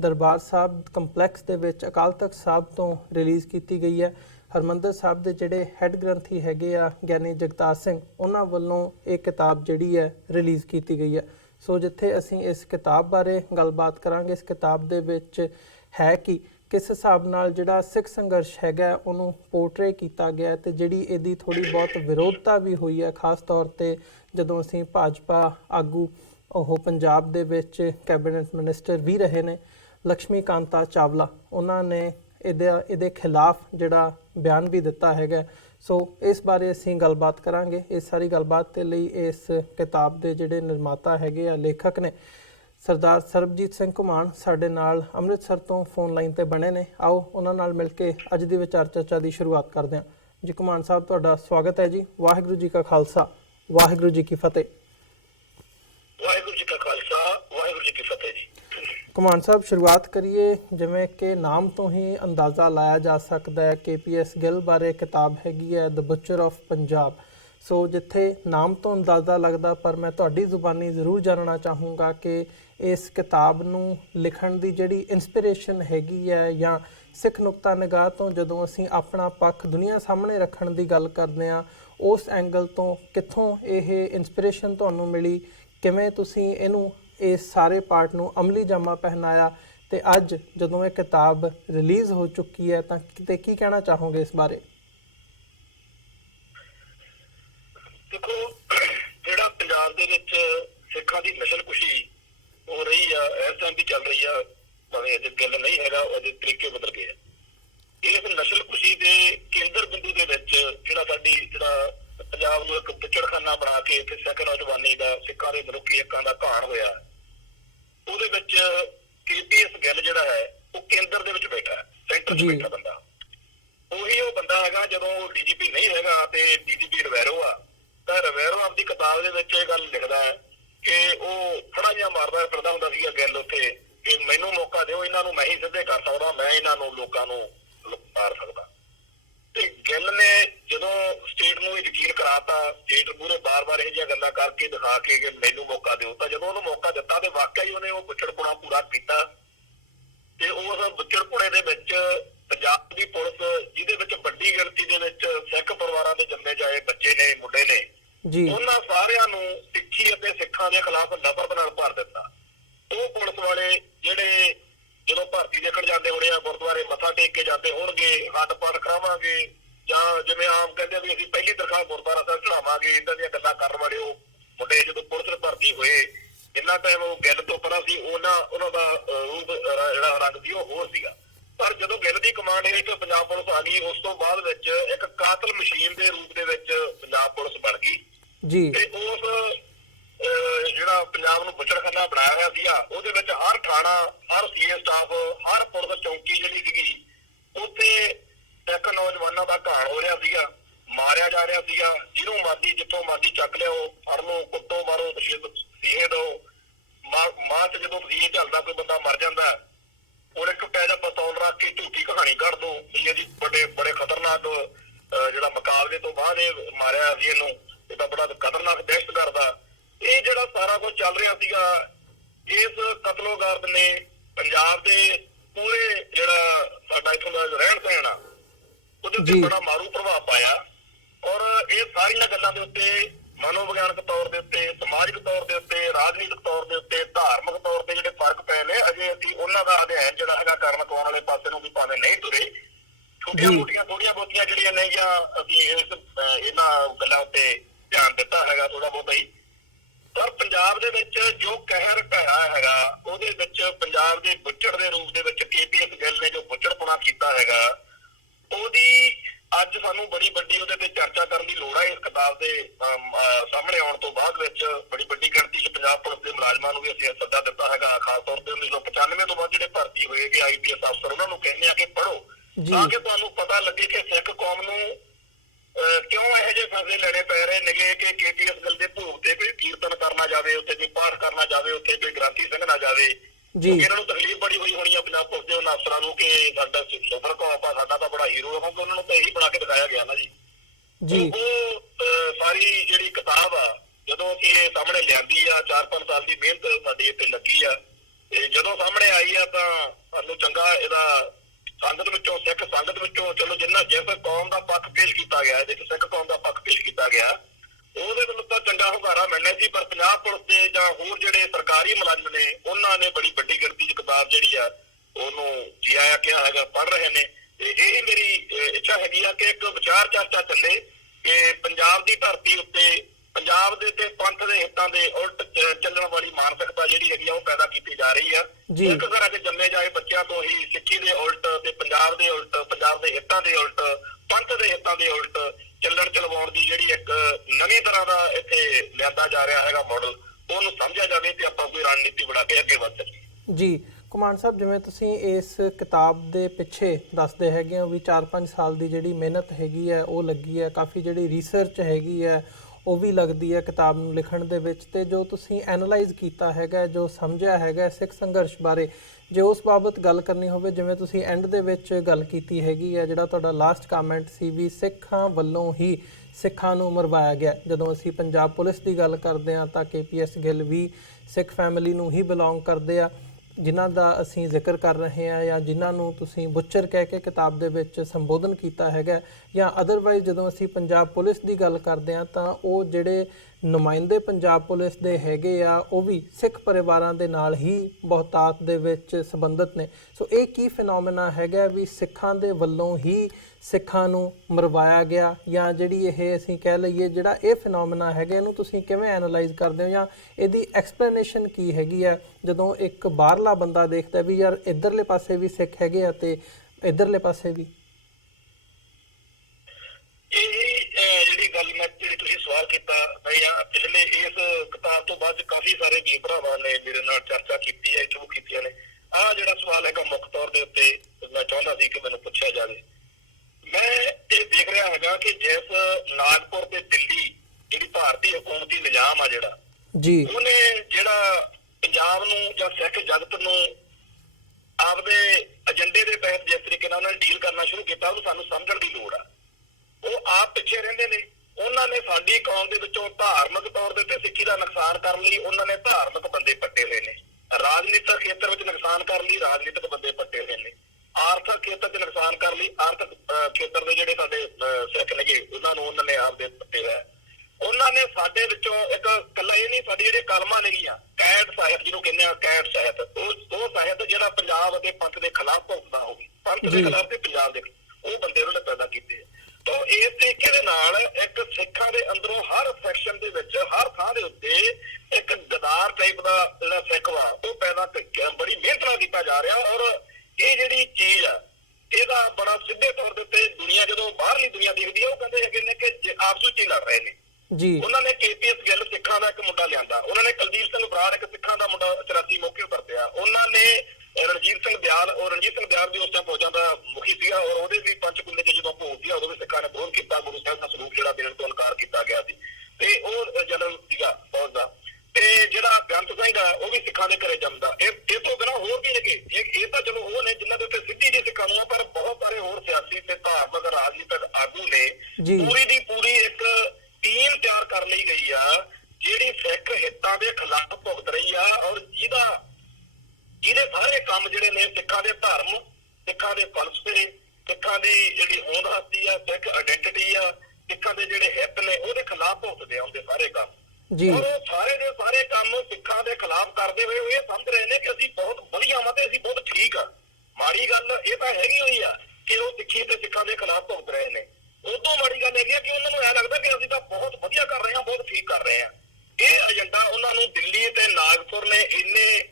ਦਰਬਾਰ ਸਾਹਿਬ ਕੰਪਲੈਕਸ ਦੇ ਵਿੱਚ ਅਕਾਲ ਤਖਤ ਸਾਹਿਬ ਤੋਂ ਰਿਲੀਜ਼ ਕੀਤੀ ਗਈ ਹੈ। ਹਰਿਮੰਦਰ ਸਾਹਿਬ ਦੇ ਜਿਹੜੇ ਹੈੱਡ ਗ੍ਰੰਥੀ ਹੈਗੇ ਆ ਗਿਆਨੀ ਜਗਤਾਰ ਸਿੰਘ, ਉਹਨਾਂ ਵੱਲੋਂ ਇਹ ਕਿਤਾਬ ਜਿਹੜੀ ਹੈ ਰਿਲੀਜ਼ ਕੀਤੀ ਗਈ ਹੈ। ਸੋ ਜਿੱਥੇ ਅਸੀਂ ਇਸ ਕਿਤਾਬ ਬਾਰੇ ਗੱਲਬਾਤ ਕਰਾਂਗੇ, ਇਸ ਕਿਤਾਬ ਦੇ ਵਿੱਚ ਹੈ ਕਿ ਕਿਸ ਹਿਸਾਬ ਨਾਲ ਜਿਹੜਾ ਸਿੱਖ ਸੰਘਰਸ਼ ਹੈਗਾ ਉਹਨੂੰ ਪੋਰਟਰੇ ਕੀਤਾ ਗਿਆ, ਤੇ ਜਿਹੜੀ ਇਹਦੀ ਥੋੜ੍ਹੀ ਬਹੁਤ ਵਿਰੋਧਤਾ ਵੀ ਹੋਈ ਹੈ, ਖਾਸ ਤੌਰ 'ਤੇ ਜਦੋਂ ਅਸੀਂ ਭਾਜਪਾ ਆਗੂ, ਉਹ ਪੰਜਾਬ ਦੇ ਵਿੱਚ ਕੈਬਨਿਟ ਮਿਨਿਸਟਰ ਵੀ ਰਹੇ ਨੇ, ਲਕਸ਼ਮੀ ਕਾਂਤਾ ਚਾਵਲਾ, ਉਹਨਾਂ ਨੇ ਇਹਦੇ ਖਿਲਾਫ ਜਿਹੜਾ ਬਿਆਨ ਵੀ ਦਿੱਤਾ ਹੈਗਾ। ਸੋ ਇਸ ਬਾਰੇ ਅਸੀਂ ਗੱਲਬਾਤ ਕਰਾਂਗੇ। ਇਸ ਸਾਰੀ ਗੱਲਬਾਤ ਦੇ ਲਈ ਇਸ ਕਿਤਾਬ ਦੇ ਜਿਹੜੇ ਨਿਰਮਾਤਾ ਹੈਗੇ ਆ, ਲੇਖਕ ਨੇ ਸਰਦਾਰ ਸਰਬਜੀਤ ਸਿੰਘ ਘੁਮਾਣ, ਸਾਡੇ ਨਾਲ ਅੰਮ੍ਰਿਤਸਰ ਤੋਂ ਫੋਨ ਲਾਈਨ ਤੇ ਬਣੇ ਨੇ। ਆਓ ਉਹਨਾਂ ਨਾਲ ਮਿਲ ਕੇ ਅੱਜ ਦੀ ਵਿਚਾਰ ਚਰਚਾ ਦੀ ਸ਼ੁਰੂਆਤ ਕਰਦੇ ਹਾਂ। ਜੀ ਘੁਮਾਣ ਸਾਹਿਬ, ਤੁਹਾਡਾ ਸਵਾਗਤ ਹੈ ਜੀ। ਵਾਹਿਗੁਰੂ ਜੀ ਕਾ ਖਾਲਸਾ ਵਾਹਿਗੁਰੂ ਜੀ ਕੀ ਫਤਿਹ। ਵਾਹਿਗੁਰੂ ਜੀ ਕਾ ਖਾਲਸਾ ਵਾਹਿਗੁਰੂ ਜੀ ਕੀ ਫਤਿਹ ਜੀ। ਘੁਮਾਣ ਸਾਹਿਬ, ਸ਼ੁਰੂਆਤ ਕਰੀਏ, ਜਿਵੇਂ ਕਿ ਨਾਮ ਤੋਂ ਹੀ ਅੰਦਾਜ਼ਾ ਲਾਇਆ ਜਾ ਸਕਦਾ ਹੈ KPS ਗਿੱਲ ਬਾਰੇ ਕਿਤਾਬ ਹੈਗੀ ਹੈ ਦ ਬੁਚਰ ਆਫ ਪੰਜਾਬ। ਸੋ ਜਿੱਥੇ ਨਾਮ ਤੋਂ ਅੰਦਾਜ਼ਾ ਲੱਗਦਾ, ਪਰ ਮੈਂ ਤੁਹਾਡੀ ਜ਼ੁਬਾਨੀ ਜ਼ਰੂਰ ਜਾਣਨਾ ਚਾਹੂੰਗਾ ਕਿ ਇਸ ਕਿਤਾਬ ਨੂੰ ਲਿਖਣ ਦੀ ਜਿਹੜੀ ਇੰਸਪੀਰੇਸ਼ਨ ਹੈਗੀ ਹੈ, ਜਾਂ ਸਿੱਖ ਨੁਕਤਾ ਨਿਗਾਹ ਤੋਂ ਜਦੋਂ ਅਸੀਂ ਆਪਣਾ ਪੱਖ ਦੁਨੀਆ ਸਾਹਮਣੇ ਰੱਖਣ ਦੀ ਗੱਲ ਕਰਦੇ ਹਾਂ, ਉਸ ਐਂਗਲ ਤੋਂ ਕਿੱਥੋਂ ਇਹ ਇੰਸਪੀਰੇਸ਼ਨ ਤੁਹਾਨੂੰ ਮਿਲੀ, ਕਿਵੇਂ ਤੁਸੀਂ ਇਹਨੂੰ ਇਸ ਸਾਰੇ ਪਾਰਟ ਨੂੰ ਅਮਲੀ ਜਾਮਾ ਪਹਿਨਾਇਆ, ਤੇ ਅੱਜ ਜਦੋਂ ਇਹ ਕਿਤਾਬ ਰਿਲੀਜ਼ ਹੋ ਚੁੱਕੀ ਹੈ ਤਾਂ ਕਿਤੇ ਕੀ ਕਹਿਣਾ ਚਾਹੋਗੇ ਇਸ ਬਾਰੇ? ਦੇਖੋ, ਜਿਹੜਾ ਪੰਜਾਬ ਦੇ ਵਿੱਚ ਸਿੱਖਾਂ ਦੀ ਨਸਲਕੁਸ਼ੀ ਹੋ ਰਹੀ ਆ, ਇਸ ਟਾਈਮ ਵੀ ਚੱਲ ਰਹੀ ਆ, ਭਾਵੇਂ ਅਜੇ ਗੱਲ ਨਹੀਂ ਹੈਗਾ, ਉਹਦੇ ਤਰੀਕੇ ਬਦਲ ਗਏ ਆ। ਇਸ ਨਸਲਕੁਸ਼ੀ ਦੇ ਕੇਂਦਰ ਬਿੰਦੂ ਦੇ ਵਿੱਚ ਜਿਹੜਾ ਪੰਜਾਬ ਨੂੰ ਇੱਕ ਵਿਚੜਖਾਨਾ ਬਣਾ ਕੇ ਤੇ ਸਿੱਖ ਨੌਜਵਾਨੀ ਦਾ, ਸਿੱਖਾਂ ਦੇ ਮਨੁੱਖੀ ਹੱਕਾਂ ਦਾ ਘਾਣ ਹੋਇਆ, ਉਹਦੇ ਵਿੱਚ KPS ਗਿੱਲ ਜਿਹੜਾ ਹੈ ਉਹ ਕੇਂਦਰ ਦੇ ਵਿੱਚ ਬੈਠਾ ਹੈ, ਸੈਂਟਰ 'ਚ ਬੈਠਾ ਬੰਦਾ। ਉਹੀ ਉਹ ਬੰਦਾ ਹੈਗਾ ਜਦੋਂ DGP ਨਹੀਂ ਹੈਗਾ ਤੇ DGP ਰਵੈਰੋ ਆ, ਤਾਂ ਰਵੈਰੋ ਆਪਦੀ ਕਿਤਾਬ ਦੇ ਵਿੱਚ ਇਹ ਗੱਲ ਲਿਖਦਾ ਹੈ ਕਿ ਉਹ ਫੜਾ ਜਿਹਾ ਮਾਰਦਾ ਫਿਰਦਾ ਹੁੰਦਾ ਸੀਗਾ ਗਿੱਲ ਉੱਥੇ ਇਹਨਾਂ ਨੂੰ ਮੈਂ ਹੀ ਸਿੱਧੇ ਕਰ ਸਕਦਾ, ਮੈਂ ਇਹਨਾਂ ਨੂੰ ਲੋਕਾਂ ਨੂੰ ਮਾਰ ਸਕਦਾ। ਤੇ ਗਿੱਲ ਨੇ ਜਦੋਂ ਸਟੇਟ ਨੂੰ ਇਹ ਯਕੀਨ ਕਰਾਤਾ, ਸਟੇਟ ਮੂਹਰੇ ਬਾਰ-ਬਾਰ ਇਹ ਜਿਹੀਆਂ ਗੱਲਾਂ ਕਰਕੇ ਦਿਖਾ ਕੇ ਕਿ ਮੈਨੂੰ ਮੌਕਾ ਦਿਓ, ਤਾਂ ਜਦੋਂ ਉਹਨੂੰ ਮੌਕਾ ਦਿੱਤਾ ਤੇ ਵਾਕਿਆ ਹੀ ਉਹਨੇ ਉਹ ਬੁੱਚੜਪੁਣਾ ਪੂਰਾ ਕੀਤਾ। ਤੇ ਉਸ ਬੁੱਚੜਪੁਣੇ ਦੇ ਵਿੱਚ ਪੰਜਾਬ ਦੀ ਪੁਲਿਸ, ਜਿਹਦੇ ਵਿੱਚ ਵੱਡੀ ਗਿਣਤੀ ਦੇ ਵਿੱਚ ਸਿੱਖ ਪਰਿਵਾਰਾਂ ਦੇ ਜੰਮੇ ਜਾਏ ਬੱਚੇ ਨੇ, ਮੁੰਡੇ ਨੇ, ਉਹਨਾਂ ਸਾਰਿਆਂ ਨੂੰ ਸਿੱਖੀ ਅਤੇ ਸਿੱਖਾਂ ਦੇ ਖਿਲਾਫ ਨਫ਼ਰਤ ਨਾਲ ਭਰ ਦਿੱਤਾ। ਉਹ ਪੁਲਿਸ ਵਾਲੇ ਜਿਹੜੇ ਜਦੋਂ ਭਰਤੀ ਦੇਖਣ ਜਾਂਦੇ ਹੋਣੇ ਆ, ਗੁਰਦੁਆਰੇ ਮੱਥਾ ਟੇਕ ਕੇ ਜਾਂਦੇ ਹੋਣਗੇ, ਹੱਥ ਪਾਠ ਕਰਾਵਾਂਗੇ, ਜਾਂ ਜਿਵੇਂ ਆਮ ਕਹਿੰਦੇ ਵੀ ਅਸੀਂ ਪਹਿਲੀ ਤਨਖਾਹ ਗੁਰਦੁਆਰਾ ਸਾਹਿਬ ਚੜਾਵਾਂਗੇ, ਇਦਾਂ ਦੀਆਂ ਗੱਲਾਂ ਕਰਨ ਵਾਲੇ ਉਹ ਮੁੰਡੇ ਜਦੋਂ ਪੁਲਿਸ ਭਰਤੀ ਹੋਏ, ਜਿੰਨਾ ਟਾਈਮ ਉਹ ਗਿੱਲ ਤੋਂ ਪਰਾਂ ਸੀ ਉਹਨਾਂ ਦਾ ਰੂਪ ਜਿਹੜਾ ਰੰਗ ਸੀ ਉਹ ਹੋਰ ਸੀਗਾ। ਪਰ ਜਦੋਂ ਗਿੱਲ ਦੀ ਕਮਾਂਡ ਹੇਠ ਪੰਜਾਬ ਪੁਲਿਸ ਆ ਗਈ, ਉਸ ਤੋਂ ਬਾਅਦ ਵਿੱਚ ਇੱਕ ਕਾਤਲ ਮਸ਼ੀਨ ਦੇ ਰੂਪ ਦੇ ਵਿੱਚ ਪੰਜਾਬ ਪੁਲਿਸ ਬਣ ਗਈ ਜੀ। ਤੇ ਉਸ ਜਿਹੜਾ ਪੰਜਾਬ ਨੂੰ ਬੁੱਚੜਖਾਨਾ ਬਣਾਇਆ ਹੋਇਆ ਸੀਗਾ, ਉਹਦੇ ਵਿੱਚ ਹਰ ਥਾਣਾ, ਹਰ ਸੀਏ ਸਟਾਫ, ਹਰ ਪੁਲਿਸ ਚੌਂਕੀ ਜਿਹੜੀ ਸੀਗੀ, ਉੱਥੇ ਇੱਕ ਨੌਜਵਾਨਾਂ ਦਾ ਘਾਣ ਹੋ ਰਿਹਾ ਸੀਗਾ, ਮਾਰਿਆ ਜਾ ਰਿਹਾ ਸੀਗਾ। ਜਿਹਨੂੰ ਮਰਜ਼ੀ ਜਿੱਥੋਂ ਮਰਜ਼ੀ ਚੱਕ ਲਿਓ, ਫੜ ਲਓ, ਕੁੱਟੋ, ਮਾਰੋ, ਸੀਹੇ ਦਿਓ। ਮਾਂ ਚ ਜਦੋਂ ਸੀਹੇ ਚੱਲਦਾ ਕੋਈ ਬੰਦਾ ਮਰ ਜਾਂਦਾ, ਉਹ ਇੱਕ ਪੈਜਾ ਪਿਸਤੌਲ ਰੱਖ ਕੇ ਝੂਠੀ ਕਹਾਣੀ ਕੱਢ ਦੋ ਵੀ ਇਹਦੀ ਬੜੇ ਖਤਰਨਾਕ ਜਿਹੜਾ ਮੁਕਾਬਲੇ ਤੋਂ ਬਾਅਦ ਇਹ ਮਾਰਿਆ ਸੀ, ਇਹਨੂੰ ਇਹ ਤਾਂ ਬੜਾ ਖਤਰਨਾਕ ਦਹਿਸ਼ਤ ਕਰਦਾ। ਇਹ ਜਿਹੜਾ ਸਾਰਾ ਕੁਝ ਚੱਲ ਰਿਹਾ ਸੀਗਾ, ਇਸ ਕਤਲੋਗਰਦ ਨੇ ਪੰਜਾਬ ਦੇ ਪੂਰੇ ਜਿਹੜਾ ਸਾਡਾ ਇੱਥੋਂ ਦਾ ਰਹਿਣ ਸਹਿਣ ਆ ਉਹਦੇ ਉੱਤੇ ਬੜਾ ਮਾਰੂ ਪ੍ਰਭਾਵ ਪਾਇਆ। ਔਰ ਇਹ ਸਾਰੀਆਂ ਗੱਲਾਂ ਦੇ ਉੱਤੇ ਮਨੋਵਿਗਿਆਨਕ ਤੌਰ ਦੇ ਉੱਤੇ, ਸਮਾਜਿਕ ਤੌਰ ਦੇ ਉੱਤੇ, ਰਾਜਨੀਤਿਕ ਤੌਰ ਦੇ ਉੱਤੇ, ਧਾਰਮਿਕ ਤੌਰ ਤੇ ਜਿਹੜੇ ਫਰਕ ਪਏ ਨੇ, ਅਜੇ ਅਸੀਂ ਉਹਨਾਂ ਦਾ ਅਧਿਐਨ ਜਿਹੜਾ ਹੈਗਾ ਕਰਨ ਕਰਾਉਣ ਵਾਲੇ ਪਾਸੇ ਨੂੰ ਵੀ ਭਾਵੇਂ ਨਹੀਂ ਤੁਰੇ। ਛੋਟੀਆਂ ਮੋਟੀਆਂ ਥੋੜੀਆਂ ਬਹੁਤੀਆਂ ਜਿਹੜੀਆਂ ਨੇਗੀਆਂ ਅਸੀਂ ਇਹਨਾਂ ਗੱਲਾਂ ਉੱਤੇ ਧਿਆਨ ਦਿੱਤਾ ਹੈਗਾ ਥੋੜਾ ਬਹੁਤਾ ਹੀ। ਪਰ ਪੰਜਾਬ ਦੇ ਵਿੱਚ ਜੋ ਕਹਿਰ ਢਾਇਆ ਹੈਗਾ, ਉਹਦੇ ਵਿੱਚ ਪੰਜਾਬ ਦੇ ਬੁੱਚੜ ਦੇ ਰੂਪ ਦੇ ਵਿੱਚ KPS ਗਿੱਲ ਨੇ ਜੋ ਬੁੱਚੜਪੁਣਾ ਕੀਤਾ ਹੈਗਾ, ਉਹਦੀ ਅੱਜ ਸਾਨੂੰ ਬੜੀ ਵੱਡੀ ਉਹਦੇ ਤੇ ਚਰਚਾ ਕਰਨ ਦੀ ਲੋੜ ਹੈ। ਇਸ ਕਿਤਾਬ ਦੇ ਸਾਹਮਣੇ ਆਉਣ ਤੋਂ ਬਾਅਦ ਵਿੱਚ ਬੜੀ ਵੱਡੀ ਗਿਣਤੀ 'ਚ ਪੰਜਾਬ ਪੁਲਿਸ ਦੇ ਮੁਲਾਜ਼ਮਾਂ ਨੂੰ ਵੀ ਅਸੀਂ ਸੱਦਾ ਦਿੱਤਾ ਹੈਗਾ। ਖਾਸ ਤੌਰ ਤੇ 1995 ਤੋਂ ਬਾਅਦ ਜਿਹੜੇ ਭਰਤੀ ਹੋਏਗੇ IPS ਅਫਸਰ, ਉਹਨਾਂ ਨੂੰ ਕਹਿੰਦੇ ਆ ਕਿ ਪੜ੍ਹੋ, ਤਾਂ ਕਿ ਤੁਹਾਨੂੰ ਪਤਾ ਲੱਗੇ ਕਿ ਸਿੱਖ ਕੌਮ ਨੂੰ ਕਿਉਂ ਇਹੋ ਜਿਹੇ ਫੈਸਲੇ ਲੈਣੇ ਪੈ ਰਹੇ ਨੇਗੇ ਕਿ KPS ਗਿੱਲ ਦੇ ਭੋਗ ਤੇ ਕੋਈ ਕੀਰਤਨ ਕਰਨਾ ਜਾਵੇ, ਉੱਥੇ ਕੋਈ ਪਾਠ ਕਰਨਾ ਜਾਵੇ, ਉੱਥੇ ਕੋਈ ਗ੍ਰੰਥੀ ਸਿੰਘ ਨਾ ਜਾਵੇ। ਇਹਨਾਂ ਨੂੰ ਤਕਲੀਫ ਬੜੀ ਹੋਈ ਹੋਣੀ ਆ ਪੰਜਾਬ ਪੁਲਿਸ ਦੇ ਉਹਨਾਂ ਅਫਸਰਾਂ ਨੂੰ ਕਿ ਸਾਡਾ ਸੁਪਰ ਕੌਪ ਆ, ਸਾਡਾ ਤਾਂ ਬੜਾ ਹੀਰੋ ਹੈ, ਕਿਉਂਕਿ ਉਹਨਾਂ ਨੂੰ ਤਾਂ ਇਹੀ ਬਣਾ ਕੇ ਦਿਖਾਇਆ ਗਿਆ ਨਾ ਜੀ। ਉਹ ਸਾਰੀ ਜਿਹੜੀ ਕਿਤਾਬ ਆ ਜਦੋਂ ਇਹ ਸਾਹਮਣੇ ਲਿਆਂਦੀ ਆ, 4-5 ਸਾਲ ਦੀ ਮਿਹਨਤ ਸਾਡੀ ਇੱਥੇ ਲੱਗੀ ਆ, ਤੇ ਜਦੋਂ ਸਾਹਮਣੇ ਆਈ ਆ ਤਾਂ ਸਾਨੂੰ ਚੰਗਾ ਇਹਦਾ ਸੰਗਤ ਵਿੱਚੋਂ, ਸਿੱਖ ਸੰਗਤ ਵਿੱਚੋਂ, ਚਲੋ ਜਿਸ ਕੌਮ ਦਾ ਪੱਖ ਪੇਸ਼ ਕੀਤਾ ਗਿਆ, ਜਿਸ ਸਿੱਖ ਕੌਮ ਦਾ ਪੱਖ ਪੇਸ਼ ਕੀਤਾ ਗਿਆ, ਉਹਦੇ ਵੱਲੋਂ ਤਾਂ ਚੰਗਾ ਹੁੰਗਾਰਾ ਮਿਲਣਾ ਸੀ। ਪਰ ਪੰਜਾਬ ਪੁਲਿਸ ਦੇ ਜਾਂ ਹੋਰ ਜਿਹੜੇ ਸਰਕਾਰੀ ਮੁਲਾਜ਼ਮ ਨੇ, ਉਹਨਾਂ ਨੇ ਬੜੀ ਵੱਡੀ ਗਿਣਤੀ 'ਚ ਕਿਤਾਬ ਜਿਹੜੀ ਆ ਉਹਨੂੰ ਜੀ ਆਇਆ ਕਿਹਾ ਹੈਗਾ, ਪੜ੍ਹ ਰਹੇ ਨੇ। ਤੇ ਇਹ ਮੇਰੀ ਇੱਛਾ ਹੈਗੀ ਆ ਕਿ ਇੱਕ ਵਿਚਾਰ ਚਰਚਾ ਚੱਲੇ ਕਿ ਪੰਜਾਬ ਦੀ ਧਰਤੀ ਉੱਤੇ ਪੰਜਾਬ ਦੇ ਤੇ ਪੰਥ ਦੇ ਹਿੱਤਾਂ ਦੇ ਉਲਟ ਚੱਲਣ ਵਾਲੀ ਮਾਨਸਿਕਤਾ ਜਿਹੜੀ ਹੈਗੀ ਆ ਉਹ ਪੈਦਾ ਕੀਤੀ ਜਾ ਰਹੀ ਆ। ਇੱਕ ਘਰਾਂ 'ਚ ਜੰਮੇ ਜਾਏ ਬੱਚਿਆਂ ਤੋਂ ਹੀ ਸਿੱਖੀ ਦੇ ਉਲਟ ਤੇ ਪੰਜਾਬ ਦੇ ਉਲਟ, ਪੰਜਾਬ ਦੇ ਹਿੱਤਾਂ ਦੇ ਉਲਟ, ਪੰਥ ਦੇ ਹਿੱਤਾਂ ਦੇ ਉਲਟ ਚੱਲਣ ਚਲਵਾਉਣ ਦੀ ਜਿਹੜੀ ਇੱਕ ਨਵੀਂ ਤਰ੍ਹਾਂ ਦਾ ਇੱਥੇ ਲਿਆਂਦਾ ਜਾ ਰਿਹਾ ਹੈਗਾ ਮਾਡਲ, ਉਹਨੂੰ ਸਮਝਿਆ ਜਾਵੇ ਤੇ ਆਪਾਂ ਕੋਈ ਰਣਨੀਤੀ ਬਣਾ ਕੇ ਅੱਗੇ ਵੱਧ ਸਕੀਏ। ਜੀ ਕੁਮਾਰ ਸਾਹਿਬ, ਜਿਵੇਂ ਤੁਸੀਂ ਇਸ ਕਿਤਾਬ ਦੇ ਪਿੱਛੇ ਦੱਸਦੇ ਹੈਗੇ ਹੋ ਵੀ 4-5 ਸਾਲ ਦੀ ਜਿਹੜੀ ਮਿਹਨਤ ਹੈਗੀ ਹੈ ਉਹ ਲੱਗੀ ਹੈ, ਕਾਫੀ ਜਿਹੜੀ ਰਿਸਰਚ ਹੈਗੀ ਹੈ ਉਹ ਵੀ ਲੱਗਦੀ ਹੈ ਕਿਤਾਬ ਨੂੰ ਲਿਖਣ ਦੇ ਵਿੱਚ, ਤੇ ਜੋ ਤੁਸੀਂ ਐਨਾਲਾਈਜ਼ ਕੀਤਾ ਹੈਗਾ, ਜੋ ਸਮਝਿਆ ਹੈਗਾ ਸਿੱਖ ਸੰਘਰਸ਼ ਬਾਰੇ, ਜੇ ਉਸ ਬਾਬਤ ਗੱਲ ਕਰਨੀ ਹੋਵੇ, ਜਿਵੇਂ ਤੁਸੀਂ ਐਂਡ ਦੇ ਵਿੱਚ ਗੱਲ ਕੀਤੀ ਹੈਗੀ ਹੈ, ਜਿਹੜਾ ਤੁਹਾਡਾ ਲਾਸਟ ਕਮੈਂਟ ਸੀ ਵੀ ਸਿੱਖਾਂ ਵੱਲੋਂ ਹੀ ਸਿੱਖਾਂ ਨੂੰ ਮਰਵਾਇਆ ਗਿਆ। ਜਦੋਂ ਅਸੀਂ ਪੰਜਾਬ ਪੁਲਿਸ ਦੀ ਗੱਲ ਕਰਦੇ ਹਾਂ ਤਾਂ KPS ਗਿੱਲ ਵੀ ਸਿੱਖ ਫੈਮਿਲੀ ਨੂੰ ਹੀ ਬਿਲੋਂਗ ਕਰਦੇ ਆ, ਜਿਨ੍ਹਾਂ ਦਾ ਅਸੀਂ ਜ਼ਿਕਰ ਕਰ ਰਹੇ ਹਾਂ, ਜਾਂ ਜਿਨ੍ਹਾਂ ਨੂੰ ਤੁਸੀਂ ਬੁੱਚਰ ਕਹਿ ਕੇ ਕਿਤਾਬ ਦੇ ਵਿੱਚ ਸੰਬੋਧਨ ਕੀਤਾ ਹੈਗਾ, ਜਾਂ ਅਦਰਵਾਈਜ਼ ਜਦੋਂ ਅਸੀਂ ਪੰਜਾਬ ਪੁਲਿਸ ਦੀ ਗੱਲ ਕਰਦੇ ਹਾਂ ਤਾਂ ਉਹ ਜਿਹੜੇ ਨੁਮਾਇੰਦੇ ਪੰਜਾਬ ਪੁਲਿਸ ਦੇ ਹੈਗੇ ਆ ਉਹ ਵੀ ਸਿੱਖ ਪਰਿਵਾਰਾਂ ਦੇ ਨਾਲ ਹੀ ਬਹੁਤਾਤ ਦੇ ਵਿੱਚ ਸੰਬੰਧਿਤ ਨੇ। ਸੋ ਇਹ ਕੀ ਫਿਨੋਮੀਨਾ ਹੈਗਾ ਵੀ ਸਿੱਖਾਂ ਦੇ ਵੱਲੋਂ ਹੀ ਸਿੱਖਾਂ ਨੂੰ ਮਰਵਾਇਆ ਗਿਆ, ਜਾਂ ਜਿਹੜੀ ਇਹ ਅਸੀਂ ਕਹਿ ਲਈਏ ਜਿਹੜਾ ਇਹ ਫਿਨੋਮੀਨਾ ਹੈਗਾ, ਇਹਨੂੰ ਤੁਸੀਂ ਕਿਵੇਂ ਐਨਾਲਾਈਜ਼ ਕਰਦੇ ਹੋ, ਜਾਂ ਇਹਦੀ ਐਕਸਪਲੇਨੇਸ਼ਨ ਕੀ ਹੈਗੀ ਆ ਜਦੋਂ ਇੱਕ ਬਾਹਰਲਾ ਬੰਦਾ ਦੇਖਦਾ ਵੀ ਯਾਰ ਇੱਧਰਲੇ ਪਾਸੇ ਵੀ ਸਿੱਖ ਹੈਗੇ ਆ ਤੇ ਇੱਧਰਲੇ ਪਾਸੇ ਵੀ? ਜਿਹੜੀ ਗੱਲ ਮੈਂ ਜਿਹੜੀ ਤੁਸੀਂ ਸਵਾਲ ਕੀਤਾ ਪਿਛਲੇ ਇਸ ਕਿਤਾਬ ਤੋਂ ਬਾਅਦ ਕਾਫੀ ਸਾਰੇ ਵੀਰ ਭਰਾਵਾਂ ਨੇ ਮੇਰੇ ਨਾਲ ਚਰਚਾ ਕੀਤੀ ਹੈ, ਸ਼ੁਰੂ ਕੀਤੀਆਂ ਨੇ। ਆਹ ਜਿਹੜਾ ਸਵਾਲ ਹੈਗਾ ਮੁੱਖ ਤੌਰ ਦੇ ਉੱਤੇ ਮੈਂ ਚਾਹੁੰਦਾ ਸੀ ਕਿ ਮੈਨੂੰ ਪੁੱਛਿਆ ਜਾਵੇ। ਮੈਂ ਇਹ ਦੇਖ ਰਿਹਾ ਹੈਗਾ ਕਿ ਜਿਸ ਨਾਗਪੁਰ ਤੇ ਦਿੱਲੀ ਜਿਹੜੀ ਭਾਰਤੀ ਹਕੂਮਤੀ ਨਿਜ਼ਾਮ ਆ ਜਿਹੜਾ ਜੀ, ਉਹਨੇ ਜਿਹੜਾ ਪੰਜਾਬ ਨੂੰ ਜਾਂ ਸਿੱਖ ਜਗਤ ਨੂੰ ਆਪਦੇ ਏਜੰਡੇ ਦੇ ਤਹਿਤ ਜਿਸ ਤਰੀਕੇ ਨਾਲ ਉਹਨਾਂ ਨੇ ਡੀਲ ਕਰਨਾ ਸ਼ੁਰੂ ਕੀਤਾ, ਉਹਨੂੰ ਸਾਨੂੰ ਸਮਝਣ ਦੀ ਲੋੜ ਆ। ਉਹ ਆਪ ਪਿੱਛੇ ਰਹਿੰਦੇ ਨੇ। ਉਹਨਾਂ ਨੇ ਸਾਡੀ ਕੌਮ ਦੇ ਵਿੱਚੋਂ ਧਾਰਮਿਕ ਤੌਰ ਦੇ ਉੱਤੇ ਸਿੱਖੀ ਦਾ ਨੁਕਸਾਨ ਕਰਨ ਲਈ ਉਹਨਾਂ ਨੇ ਧਾਰਮਿਕ ਬੰਦੇ ਪੱਟੇ ਹੋਏ ਨੇ। ਰਾਜਨੀਤਿਕ ਖੇਤਰ ਵਿੱਚ ਨੁਕਸਾਨ ਕਰਨ ਲਈ ਰਾਜਨੀਤਿਕ ਬੰਦੇ ਪੱਟੇ ਹੋਏ ਨੇ। ਆਰਥਿਕ ਖੇਤਰ 'ਚ ਨੁਕਸਾਨ ਕਰਨ ਲਈ ਆਰਥਿਕ ਖੇਤਰ ਦੇ ਜਿਹੜੇ ਸਾਡੇ ਸਿੱਖ ਨੇਗੇ ਉਹਨਾਂ ਨੇ ਆਪ ਦੇ ਪੱਟੇ ਹੋਇਆ। ਉਹਨਾਂ ਨੇ ਸਾਡੇ ਵਿੱਚੋਂ ਇੱਕ ਇਕੱਲਾ ਇਹ ਨਹੀਂ, ਸਾਡੀ ਜਿਹੜੇ ਕਲਮਾਂ ਨੇਗੀਆਂ, ਕੈਦ ਸਾਹਿਤ ਜਿਹਨੂੰ ਕਹਿੰਦੇ ਆ, ਕੈਦ ਸਾਹਿਤ, ਉਹ ਸਾਹਿਤ ਜਿਹੜਾ ਪੰਜਾਬ ਅਤੇ ਪੰਥ ਦੇ ਖਿਲਾਫ ਭੁਗਤਦਾ ਹੋਵੇ, ਪੰਥ ਦੇ ਖਿਲਾਫ ਤੇ ਪੰਜਾਬ ਦੇ, ਉਹ ਬੰਦੇ ਉਹਨਾਂ ਨੇ ਪੈਦਾ ਕੀਤੇ। ਤਾਂ ਇਸ ਤਰੀਕੇ ਦੇ ਨਾਲ ਇੱਕ ਸਿੱਖਾਂ ਦੇ ਅੰਦਰੋਂ ਹਰ ਸੈਕਸ਼ਨ ਦੇ ਵਿੱਚ, ਹਰ ਥਾਂ ਦੇ ਉੱਤੇ ਇੱਕ ਗਦਾਰ ਟਾਈਪ ਦਾ ਜਿਹੜਾ ਸਿੱਖ ਵਾ ਉਹ ਪੈਦਾ ਬੜੀ ਮਿਹਨਤ ਨਾਲ ਕੀਤਾ ਜਾ ਰਿਹਾ। ਔਰ ਇਹ ਜਿਹੜੀ ਚੀਜ਼ ਆ, ਇਹਦਾ ਬੜਾ ਸਿੱਧੇ ਤੌਰ ਦੇ ਉੱਤੇ ਦੁਨੀਆ, ਜਦੋਂ ਬਾਹਰਲੀ ਦੁਨੀਆ ਦੇਖਦੀ ਹੈ, ਉਹ ਕਹਿੰਦੇ ਹੈਗੇ ਨੇ ਕਿ ਆਪਸ ਵਿੱਚ ਹੀ ਲੜ ਰਹੇ ਨੇ ਜੀ। ਉਹਨਾਂ ਨੇ KPS ਗਿੱਲ ਸਿੱਖਾਂ ਦਾ ਇੱਕ ਮੁੰਡਾ ਲਿਆਂਦਾ, ਉਹਨਾਂ ਨੇ ਕੁਲਦੀਪ ਸਿੰਘ ਬਰਾੜ ਇੱਕ ਸਿੱਖਾਂ ਦਾ ਮੁੰਡਾ 84 ਮੌਕੇ ਵਰਤਿਆ, ਉਹਨਾਂ ਨੇ ਰਣਜੀਤ ਸਿੰਘ ਦਿਆਲ, ਉਹ ਰਣਜੀਤ ਸਿੰਘ ਦਿਆਲ ਵੀ ਉਸ ਟਾਈਮ ਫੌਜਾਂ ਦਾ ਮੁਖੀ ਸੀਗਾ, ਔਰ ਉਹਦੇ ਵੀ ਪੰਚਕੂਲੇ 'ਚ ਜਦੋਂ ਭੋਗ ਸੀ ਉਦੋਂ ਵੀ ਸਿੱਖਾਂ ਨੇ ਵਿਰੋਧ ਕੀਤਾ, ਗੁਰੂ ਸਾਹਿਬ ਦਾ ਸਰੂਪ ਜਿਹੜਾ ਦੇਣ ਤੋਂ ਇਨਕਾਰ ਕੀਤਾ ਗਿਆ ਸੀ, ਤੇ ਉਹ ਜਨਰਲ ਸੀਗਾ ਫੌਜ ਦਾ। ਤੇ ਜਿਹੜਾ ਬੇਅੰਤ ਸਿੰਘ ਆ, ਉਹ ਵੀ ਸਿੱਖਾਂ ਦੇ ਘਰੇ ਜੰਮਦਾ। ਇਹ ਤੋਂ ਬਿਨਾਂ ਹੋਰ ਵੀ ਹੈਗੇ, ਇਹ ਤਾਂ ਚਲੋ ਉਹ ਨੇ ਜਿਨ੍ਹਾਂ ਦੇ ਉੱਤੇ ਸਿੱਧੀ ਜਿਹੀ ਸਿੱਖਾਂ ਨੂੰ, ਪਰ ਬਹੁਤ ਸਾਰੇ ਹੋਰ ਸਿਆਸੀ ਤੇ ਧਾਰਮਿਕ ਰਾਜਨੀਤਿਕ ਆਗੂ ਨੇ। ਪੂਰੀ ਦੀ ਪੂਰੀ ਇੱਕ ਟੀਮ ਤਿਆਰ ਕਰ ਲਈ ਗਈ ਆ ਜਿਹੜੀ ਸਿੱਖ ਹਿੱਤਾਂ ਦੇ ਖਿਲਾਫ ਭੁਗਤ ਰਹੀ ਆ, ਔਰ ਜਿਹਦੇ ਸਾਰੇ ਕੰਮ ਜਿਹੜੇ ਨੇ ਸਿੱਖਾਂ ਦੇ ਧਰਮ, ਸਿੱਖਾਂ ਦੇ ਫਲਸਫੇ, ਸਿੱਖਾਂ ਦੀ ਜਿਹੜੀ ਹੋਂਦ ਹਸਤੀ ਆ, ਸਿੱਖ ਆਇਡੈਂਟੀਟੀ ਆ, ਸਿੱਖਾਂ ਦੇ ਜਿਹੜੇ ਹਿੱਤ ਨੇ, ਉਹਦੇ ਖਿਲਾਫ ਭੁਗਤਦੇ ਆ ਉਹਦੇ ਸਾਰੇ ਕੰਮ। ਔਰ ਉਹ ਸਾਰੇ ਦੇ ਸਾਰੇ ਕੰਮ ਸਿੱਖਾਂ ਦੇ ਖਿਲਾਫ ਕਰਦੇ ਹੋਏ ਇਹ ਸਮਝ ਰਹੇ ਨੇ ਕਿ ਅਸੀਂ ਬਹੁਤ ਵਧੀਆ ਵਾ ਤੇ ਅਸੀਂ ਬਹੁਤ ਠੀਕ ਆ। ਮਾੜੀ ਗੱਲ ਇਹ ਤਾਂ ਹੈਗੀ ਹੋਈ ਆ ਕਿ ਉਹ ਸਿੱਖੀ ਤੇ ਸਿੱਖਾਂ ਦੇ ਖਿਲਾਫ ਭੁਗਤ ਰਹੇ ਨੇ। ਉਹ ਤੋਂ ਮਾੜੀ ਗੱਲ ਹੈਗੀ ਆ ਕਿ ਉਹਨਾਂ ਨੂੰ ਇਹ ਲੱਗਦਾ ਕਿ ਅਸੀਂ ਤਾਂ ਬਹੁਤ ਵਧੀਆ ਕਰ ਰਹੇ ਹਾਂ, ਬਹੁਤ ਠੀਕ ਕਰ ਰਹੇ ਹਾਂ। ਇਹ ਏਜੰਡਾ ਉਹਨਾਂ ਨੂੰ ਦਿੱਲੀ ਤੇ ਨਾਗਪੁਰ ਨੇ ਇੰਨੇ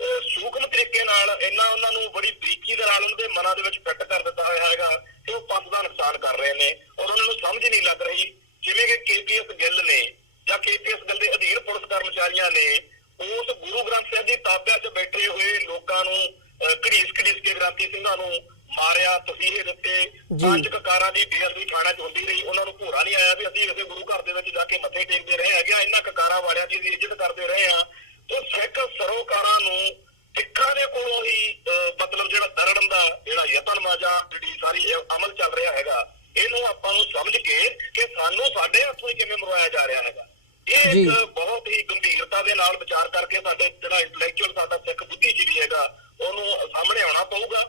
ਸੂਖਮ ਤਰੀਕੇ ਨਾਲ, ਇੰਨਾ ਉਹਨਾਂ ਨੂੰ ਬੜੀ ਬਰੀਕੀ ਦੇ ਨਾਲ ਉਹਨਾਂ ਦੇ ਮਨਾਂ ਦੇ ਵਿੱਚ ਫਿੱਟ ਕਰ ਦਿੱਤਾ ਹੋਇਆ ਹੈਗਾ ਕਿ ਉਹ ਪੰਥ ਦਾ ਨੁਕਸਾਨ ਕਰ ਰਹੇ ਨੇ, ਔਰ ਉਹਨਾਂ ਨੂੰ ਸਮਝ ਨਹੀਂ ਲੱਗ ਰਹੀ। ਜਿਵੇਂ ਕਿ KPS ਗਿੱਲ ਨੇ ਜਾਂ KPS ਗਿੱਲ ਦੇ ਅਧੀਨ ਪੁਲਿਸ ਕਰਮਚਾਰੀਆਂ ਨੇ ਉਸ ਗੁਰੂ ਗ੍ਰੰਥ ਸਾਹਿਬ ਦੀ ਤਾਬਿਆ 'ਚ ਬੈਠੇ ਹੋਏ ਲੋਕਾਂ ਨੂੰ ਘੜੀਸ ਕੇ ਗ੍ਰੰਥੀ ਸਿੰਘਾਂ ਨੂੰ ਮਾਰਿਆ, ਤਸੀਹੇ ਦਿੱਤੇ। 5 ਕਕਾਰਾਂ ਦੀ ਬੇਅਦਬੀ ਥਾਣਾ 'ਚ ਹੁੰਦੀ ਰਹੀ, ਉਹਨਾਂ ਨੂੰ ਭੋਰਾ ਨਹੀਂ ਆਇਆ ਵੀ ਅਸੀਂ ਇਸੇ ਗੁਰੂ ਘਰ ਦੇ ਵਿੱਚ ਜਾ ਕੇ ਮੱਥੇ ਟੇਕਦੇ ਰਹੇ ਹੈਗੇ, ਇਹਨਾਂ ਕਕਾਰਾਂ ਵਾਲਿਆਂ ਦੀ ਅਸੀਂ ਇੱਜ਼ਤ ਕਰਦੇ ਰਹੇ ਹਾਂ। ਤੇ ਸਿੱਖ ਸਰੋਕਾਰਾਂ ਨੂੰ ਸਿੱਖਾਂ ਦੇ ਕੋਲੋਂ ਹੀ ਮਤਲਬ ਜਿਹੜਾ ਦਰੜਨ ਦਾ ਜਿਹੜਾ ਯਤਨ ਵਾ ਜਾਂ ਜਿਹੜੀ ਸਾਰੀ ਅਮਲ ਚੱਲ ਰਿਹਾ ਹੈਗਾ, ਇਹਨੂੰ ਆਪਾਂ ਨੂੰ ਸਮਝ ਕੇ ਕਿ ਸਾਨੂੰ ਸਾਡੇ ਹੱਥੋਂ ਹੀ ਕਿਵੇਂ ਮਰਵਾਇਆ ਜਾ ਰਿਹਾ ਹੈਗਾ, ਇਹ ਇੱਕ ਬਹੁਤ ਹੀ ਗੰਭੀਰਤਾ ਦੇ ਨਾਲ ਵਿਚਾਰ ਕਰਕੇ ਸਾਡੇ ਜਿਹੜਾ ਇੰਟੈਲੈਕਚੁਅਲ ਸਾਡਾ ਸਿੱਖ ਬੁੱਧੀਜੀਵੀ ਹੈਗਾ ਉਹਨੂੰ ਸਾਹਮਣੇ ਆਉਣਾ ਪਊਗਾ।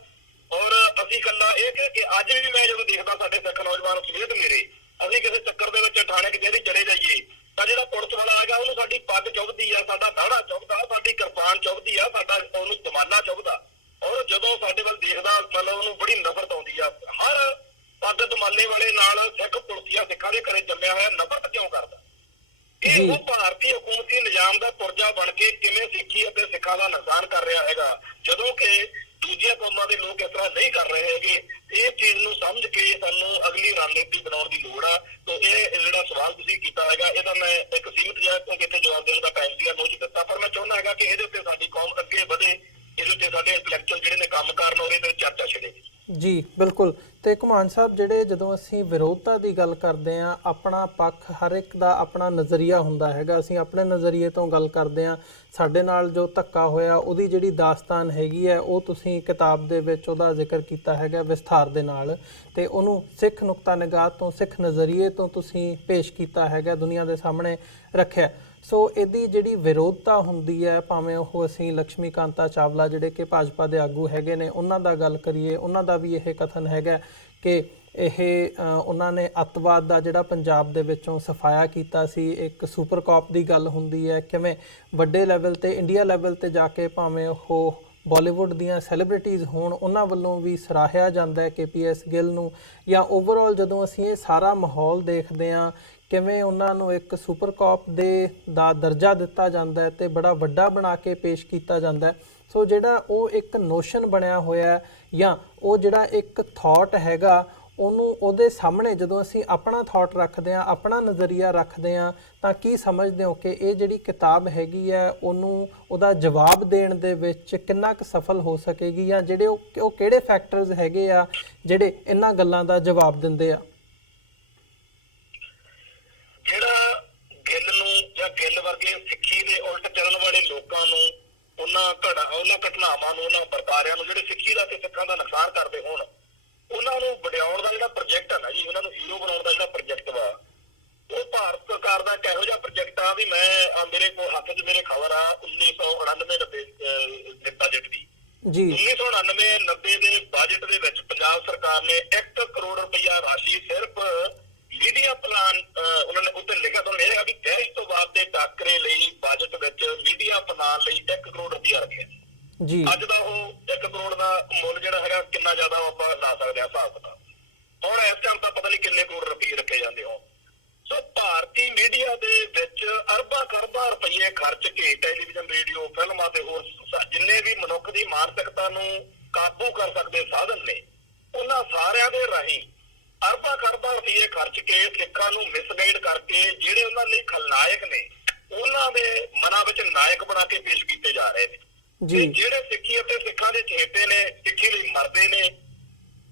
ਔਰ ਅਸੀਂ ਇਕੱਲਾ ਇਹ ਕਿ ਅੱਜ ਵੀ ਮੈਂ ਜਦੋਂ ਦੇਖਦਾ ਸਾਡੇ ਸਿੱਖ ਨੌਜਵਾਨ ਸਮੇਤ ਮੇਰੇ, ਅਸੀਂ ਕਿਸੇ ਚੱਕਰ ਦੇ ਵਿੱਚ ਥਾਣੇ ਕਿਤੇ ਚਲੇ ਜਾਈਏ ਤਾਂ ਜਿਹੜਾ ਪੁਲਿਸ ਵਾਲਾ ਹੈਗਾ ਉਹਨੂੰ ਸਾਡੀ ਪੱਗ ਚੁੱਭਦੀ ਆ, ਸਾਡਾ ਦਾੜਾ ਚੁੱਭਦਾ, ਸਾਡੀ ਕਿਰਪਾਨ ਚੁੱਭਦੀ ਆ, ਸਾਡਾ ਉਹਨੂੰ ਜ਼ਮਾਨਾ ਚੁੱਭਦਾ। ਔਰ ਜਦੋਂ ਸਾਡੇ ਵੱਲ ਦੇਖਦਾ ਮਤਲਬ ਉਹਨੂੰ ਬੜੀ ਨਫ਼ਰਤ ਆਉਂਦੀ ਆ। ਹਰ ਪੱਗ ਜ਼ਮਾਨੇ ਵਾਲੇ ਨਾਲ ਸਿੱਖ ਪੁਲਸੀਆ ਸਿੱਖਾਂ ਦੇ ਘਰੇ ਜੰਮਿਆ ਹੋਇਆ ਨਫ਼ਰਤ ਕਿਉਂ ਕਰਦਾ? ਇਹ ਉਹ ਭਾਰਤੀ ਹਕੂਮਤੀ ਨਿਜ਼ਾਮ ਦਾ ਪੁਰਜਾ ਬਣ ਕੇ ਕਿਵੇਂ ਸਿੱਖੀ ਅਤੇ ਸਿੱਖਾਂ ਦਾ ਨੁਕਸਾਨ ਕਰ ਰਿਹਾ ਹੈਗਾ, ਜਦੋਂ ਕਿ ਦੂਜੀਆਂ ਕੌਮਾਂ ਦੇ ਲੋਕ ਇਸ ਤਰ੍ਹਾਂ ਨਹੀਂ ਕਰ ਰਹੇ ਹੈਗੇ। ਇਹ ਚੀਜ਼ ਨੂੰ ਸਮਝ ਕੇ ਸਾਨੂੰ ਅਗਲੀ ਰਣਨੀਤੀ ਬਣਾਉਣ ਦੀ ਲੋੜ ਆ। ਤਾਂ ਇਹ ਜਿਹੜਾ ਸਵਾਲ ਤੁਸੀਂ ਕੀਤਾ ਹੈਗਾ, ਇਹਦਾ ਮੈਂ ਇੱਕ ਸੀਮਿਤ ਜਿਹਾ ਕਿਉਂਕਿ ਇੱਥੇ ਜਵਾਬ ਦੇਣ ਦਾ ਟਾਈਮ ਸੀਗਾ ਨੋਟ ਦਿੱਤਾ, ਪਰ ਮੈਂ ਚਾਹੁੰਦਾ ਹੈਗਾ ਕਿ ਇਹਦੇ ਉੱਤੇ ਸਾਡੀ ਕੌਮ ਅੱਗੇ ਵਧੇ, ਇਹਦੇ ਉੱਤੇ ਸਾਡੇ ਇੰਟੈਲੈਕਚੁਅਲ ਜਿਹੜੇ ਨੇ ਕੰਮ ਕਰਨ, ਉਹਦੇ ਤੇ ਚਰਚਾ ਛਿੜੇ। ਜੀ ਬਿਲਕੁਲ। ਤੇ ਘੁਮਾਣ ਸਾਹਿਬ, ਜਿਹੜੇ ਜਦੋਂ ਅਸੀਂ ਵਿਰੋਧਤਾ ਦੀ ਗੱਲ ਕਰਦੇ ਹਾਂ, ਆਪਣਾ ਪੱਖ ਹਰ ਇੱਕ ਦਾ ਆਪਣਾ ਨਜ਼ਰੀਆ ਹੁੰਦਾ ਹੈਗਾ, ਅਸੀਂ ਆਪਣੇ ਨਜ਼ਰੀਏ ਤੋਂ ਗੱਲ ਕਰਦੇ ਹਾਂ। ਸਾਡੇ ਨਾਲ ਜੋ ਧੱਕਾ ਹੋਇਆ ਉਹਦੀ ਜਿਹੜੀ ਦਾਸਤਾਨ ਹੈਗੀ ਹੈ, ਉਹ ਤੁਸੀਂ ਕਿਤਾਬ ਦੇ ਵਿੱਚ ਉਹਦਾ ਜ਼ਿਕਰ ਕੀਤਾ ਹੈਗਾ ਵਿਸਥਾਰ ਦੇ ਨਾਲ, ਤੇ ਉਹਨੂੰ ਸਿੱਖ ਨੁਕਤਾ ਨਿਗਾਹ ਤੋਂ, ਸਿੱਖ ਨਜ਼ਰੀਏ ਤੋਂ ਤੁਸੀਂ ਪੇਸ਼ ਕੀਤਾ ਹੈਗਾ, ਦੁਨੀਆ ਦੇ ਸਾਹਮਣੇ ਰੱਖਿਆ। ਸੋ ਇਹਦੀ ਜਿਹੜੀ ਵਿਰੋਧਤਾ ਹੁੰਦੀ ਹੈ, ਭਾਵੇਂ ਉਹ ਅਸੀਂ ਲਕਸ਼ਮੀ ਕਾਂਤਾ ਚਾਵਲਾ ਜਿਹੜੇ ਕਿ ਭਾਜਪਾ ਦੇ ਆਗੂ ਹੈਗੇ ਨੇ ਉਹਨਾਂ ਦਾ ਗੱਲ ਕਰੀਏ, ਉਹਨਾਂ ਦਾ ਵੀ ਇਹ ਕਥਨ ਹੈਗਾ ਕਿ ਇਹ ਉਹਨਾਂ ਨੇ ਅੱਤਵਾਦ ਦਾ ਜਿਹੜਾ ਪੰਜਾਬ ਦੇ ਵਿੱਚੋਂ ਸਫਾਇਆ ਕੀਤਾ ਸੀ। ਇੱਕ ਸੁਪਰ ਕਾਪ ਦੀ ਗੱਲ ਹੁੰਦੀ ਹੈ, ਕਿਵੇਂ ਵੱਡੇ ਲੈਵਲ ਤੇ, ਇੰਡੀਆ ਲੈਵਲ ਤੇ ਜਾ ਕੇ ਭਾਵੇਂ ਉਹ ਬਾਲੀਵੁੱਡ ਦੀਆਂ ਸੈਲੀਬ੍ਰਿਟੀਜ਼ ਹੋਣ, ਉਹਨਾਂ ਵੱਲੋਂ ਵੀ ਸਰਾਹਿਆ ਜਾਂਦਾ ਹੈ KPS ਗਿੱਲ ਨੂੰ। ਜਾਂ ਓਵਰਆਲ ਜਦੋਂ ਅਸੀਂ ਇਹ ਸਾਰਾ ਮਾਹੌਲ ਦੇਖਦੇ ਹਾਂ, ਕਿਵੇਂ ਉਹਨਾਂ ਨੂੰ ਇੱਕ ਸੁਪਰ ਕਾਪ ਦਾ ਦਰਜਾ ਦਿੱਤਾ ਜਾਂਦਾ ਹੈ ਤੇ ਬੜਾ ਵੱਡਾ ਬਣਾ ਕੇ ਪੇਸ਼ ਕੀਤਾ ਜਾਂਦਾ ਹੈ। ਸੋ ਜਿਹੜਾ ਉਹ ਇੱਕ ਨੋਸ਼ਨ ਬਣਿਆ ਹੋਇਆ ਜਾਂ ਉਹ ਜਿਹੜਾ ਇੱਕ ਥਾਟ ਹੈਗਾ, ਉਹਨੂੰ ਉਹਦੇ ਸਾਹਮਣੇ ਜਦੋਂ ਅਸੀਂ ਆਪਣਾ ਥਾਟ ਰੱਖਦੇ ਹਾਂ, ਆਪਣਾ ਨਜ਼ਰੀਆ ਰੱਖਦੇ ਹਾਂ, ਤਾਂ ਕੀ ਸਮਝਦੇ ਹੋ ਕਿ ਇਹ ਜਿਹੜੀ ਕਿਤਾਬ ਹੈਗੀ ਹੈ ਉਹਨੂੰ ਉਹਦਾ ਜਵਾਬ ਦੇਣ ਦੇ ਵਿੱਚ ਕਿੰਨਾ ਕੁ ਸਫਲ ਹੋ ਸਕੇਗੀ, ਜਾਂ ਜਿਹੜੇ ਉਹ ਕਿਹੜੇ ਫੈਕਟਰਸ ਹੈਗੇ ਆ ਜਿਹੜੇ ਇਹਨਾਂ ਗੱਲਾਂ ਦਾ ਜਵਾਬ ਦਿੰਦੇ ਆ? ਜਿਹੜਾ ਗਿੱਲ ਨੂੰ ਜਾਂ ਗਿੱਲ ਵਰਗੇ ਸਿੱਖੀ ਦੇ ਉਲਟ ਚੱਲਣ ਵਾਲੇ ਲੋਕਾਂ ਨੂੰ ਉਹਨਾਂ ਘੜਾ ਉਹਨਾਂ ਘਟਨਾਵਾਂ ਨੂੰ, ਉਹਨਾਂ ਵਰਤਾਰਿਆਂ ਨੂੰ ਜਿਹੜੇ ਸਿੱਖੀ ਦਾ ਤੇ ਸਿੱਖਾਂ ਦਾ ਨੁਕਸਾਨ ਕਰਦੇ ਹੋਣ, ਉਹਨਾਂ ਨੂੰ ਵਡਿਆਉਣ ਦਾ ਜਿਹੜਾ ਪ੍ਰੋਜੈਕਟ ਹੈ ਨਾ ਜੀ, ਉਹਨਾਂ ਨੂੰ ਹੀਰੋ ਬਣਾਉਣ ਦਾ ਜਿਹੜਾ ਪ੍ਰੋਜੈਕਟ ਵਾ, ਉਹ ਭਾਰਤ ਸਰਕਾਰ ਦਾ ਇੱਕ ਇਹੋ ਜਿਹਾ ਪ੍ਰੋਜੈਕਟ ਆ ਵੀ ਮੇਰੇ ਕੋਲ ਹੱਥ 'ਚ ਮੇਰੇ ਖਬਰ ਆ 1999-90 ਦੇ ਬਜਟ ਦੀ ਜੀ 1999-90 ਦੇ ਬਜਟ ਦੇ ਵਿੱਚ ਪੰਜਾਬ ਸਰਕਾਰ ਨੇ 1 ਕਰੋੜ ਰੁਪਇਆ ਰਾਸ਼ੀ ਸਿਰਫ ਮੀਡੀਆ ਪਲਾਨ ਉਹਨਾਂ ਨੇ ਉੱਤੇ ਲਿਖਿਆ, ਤੁਹਾਨੂੰ ਇਹ ਆ ਵੀ ਦਹਿਸ਼ਤ ਤੋਂ ਬਾਅਦ ਦੇ ਟਾਕਰੇ ਲਈ ਬਜਟ ਵਿੱਚ ਮੀਡੀਆ ਪਲਾਨ ਲਈ 1 ਕਰੋੜ ਰੁਪਇਆ ਰੱਖਿਆ ਜੀ। ਅੱਜ ਦਾ ਉਹ 1 ਕਰੋੜ ਦਾ ਮੁੱਲ ਜਿਹੜਾ ਹੈਗਾ ਕਿੰਨਾ ਜ਼ਿਆਦਾ ਆਪਾਂ ਲਾ ਸਕਦੇ ਹਾਂ ਹਿਸਾਬ ਕਿਤਾਬ। ਹੁਣ ਇਸ ਟਾਈਮ ਤਾਂ ਪਤਾ ਨਹੀਂ ਕਿੰਨੇ ਕਰੋੜ ਰੁਪਏ ਰੱਖੇ ਜਾਂਦੇ ਹੋ। ਸੋ ਭਾਰਤੀ ਮੀਡੀਆ ਦੇ ਵਿੱਚ ਅਰਬਾਂ ਕਰਬਾਂ ਰੁਪਏ ਖਰਚ ਕੇ ਟੈਲੀਵਿਜ਼ਨ, ਰੇਡੀਓ, ਫਿਲਮਾਂ ਤੇ ਹੋਰ ਜਿੰਨੇ ਵੀ ਮਨੁੱਖ ਦੀ ਮਾਨਸਿਕਤਾ ਨੂੰ ਕਾਬੂ ਕਰ ਸਕਦੇ ਸਾਧਨ ਨੇ, ਉਹਨਾਂ ਸਾਰਿਆਂ ਦੇ ਰਾਹੀਂ ਅਰਬਾਂ ਕਰਬਾਂ ਰੁਪਏ ਖਰਚ ਕੇ ਸਿੱਖਾਂ ਨੂੰ ਮਿਸਗਾਈਡ ਕਰਕੇ ਜਿਹੜੇ ਉਹਨਾਂ ਲਈ ਖਲਨਾਇਕ ਨੇ, ਉਹਨਾਂ ਦੇ ਮਨਾਂ ਵਿੱਚ ਨਾਇਕ ਬਣਾ ਕੇ ਪੇਸ਼ ਕੀਤੇ ਜਾ ਰਹੇ ਨੇ। ਜਿਹੜੇ ਸਿੱਖੀ ਅਤੇ ਸਿੱਖਾਂ ਦੇ ਚਹੇਤੇ ਨੇ, ਸਿੱਖੀ ਲਈ ਮਰਦੇ ਨੇ,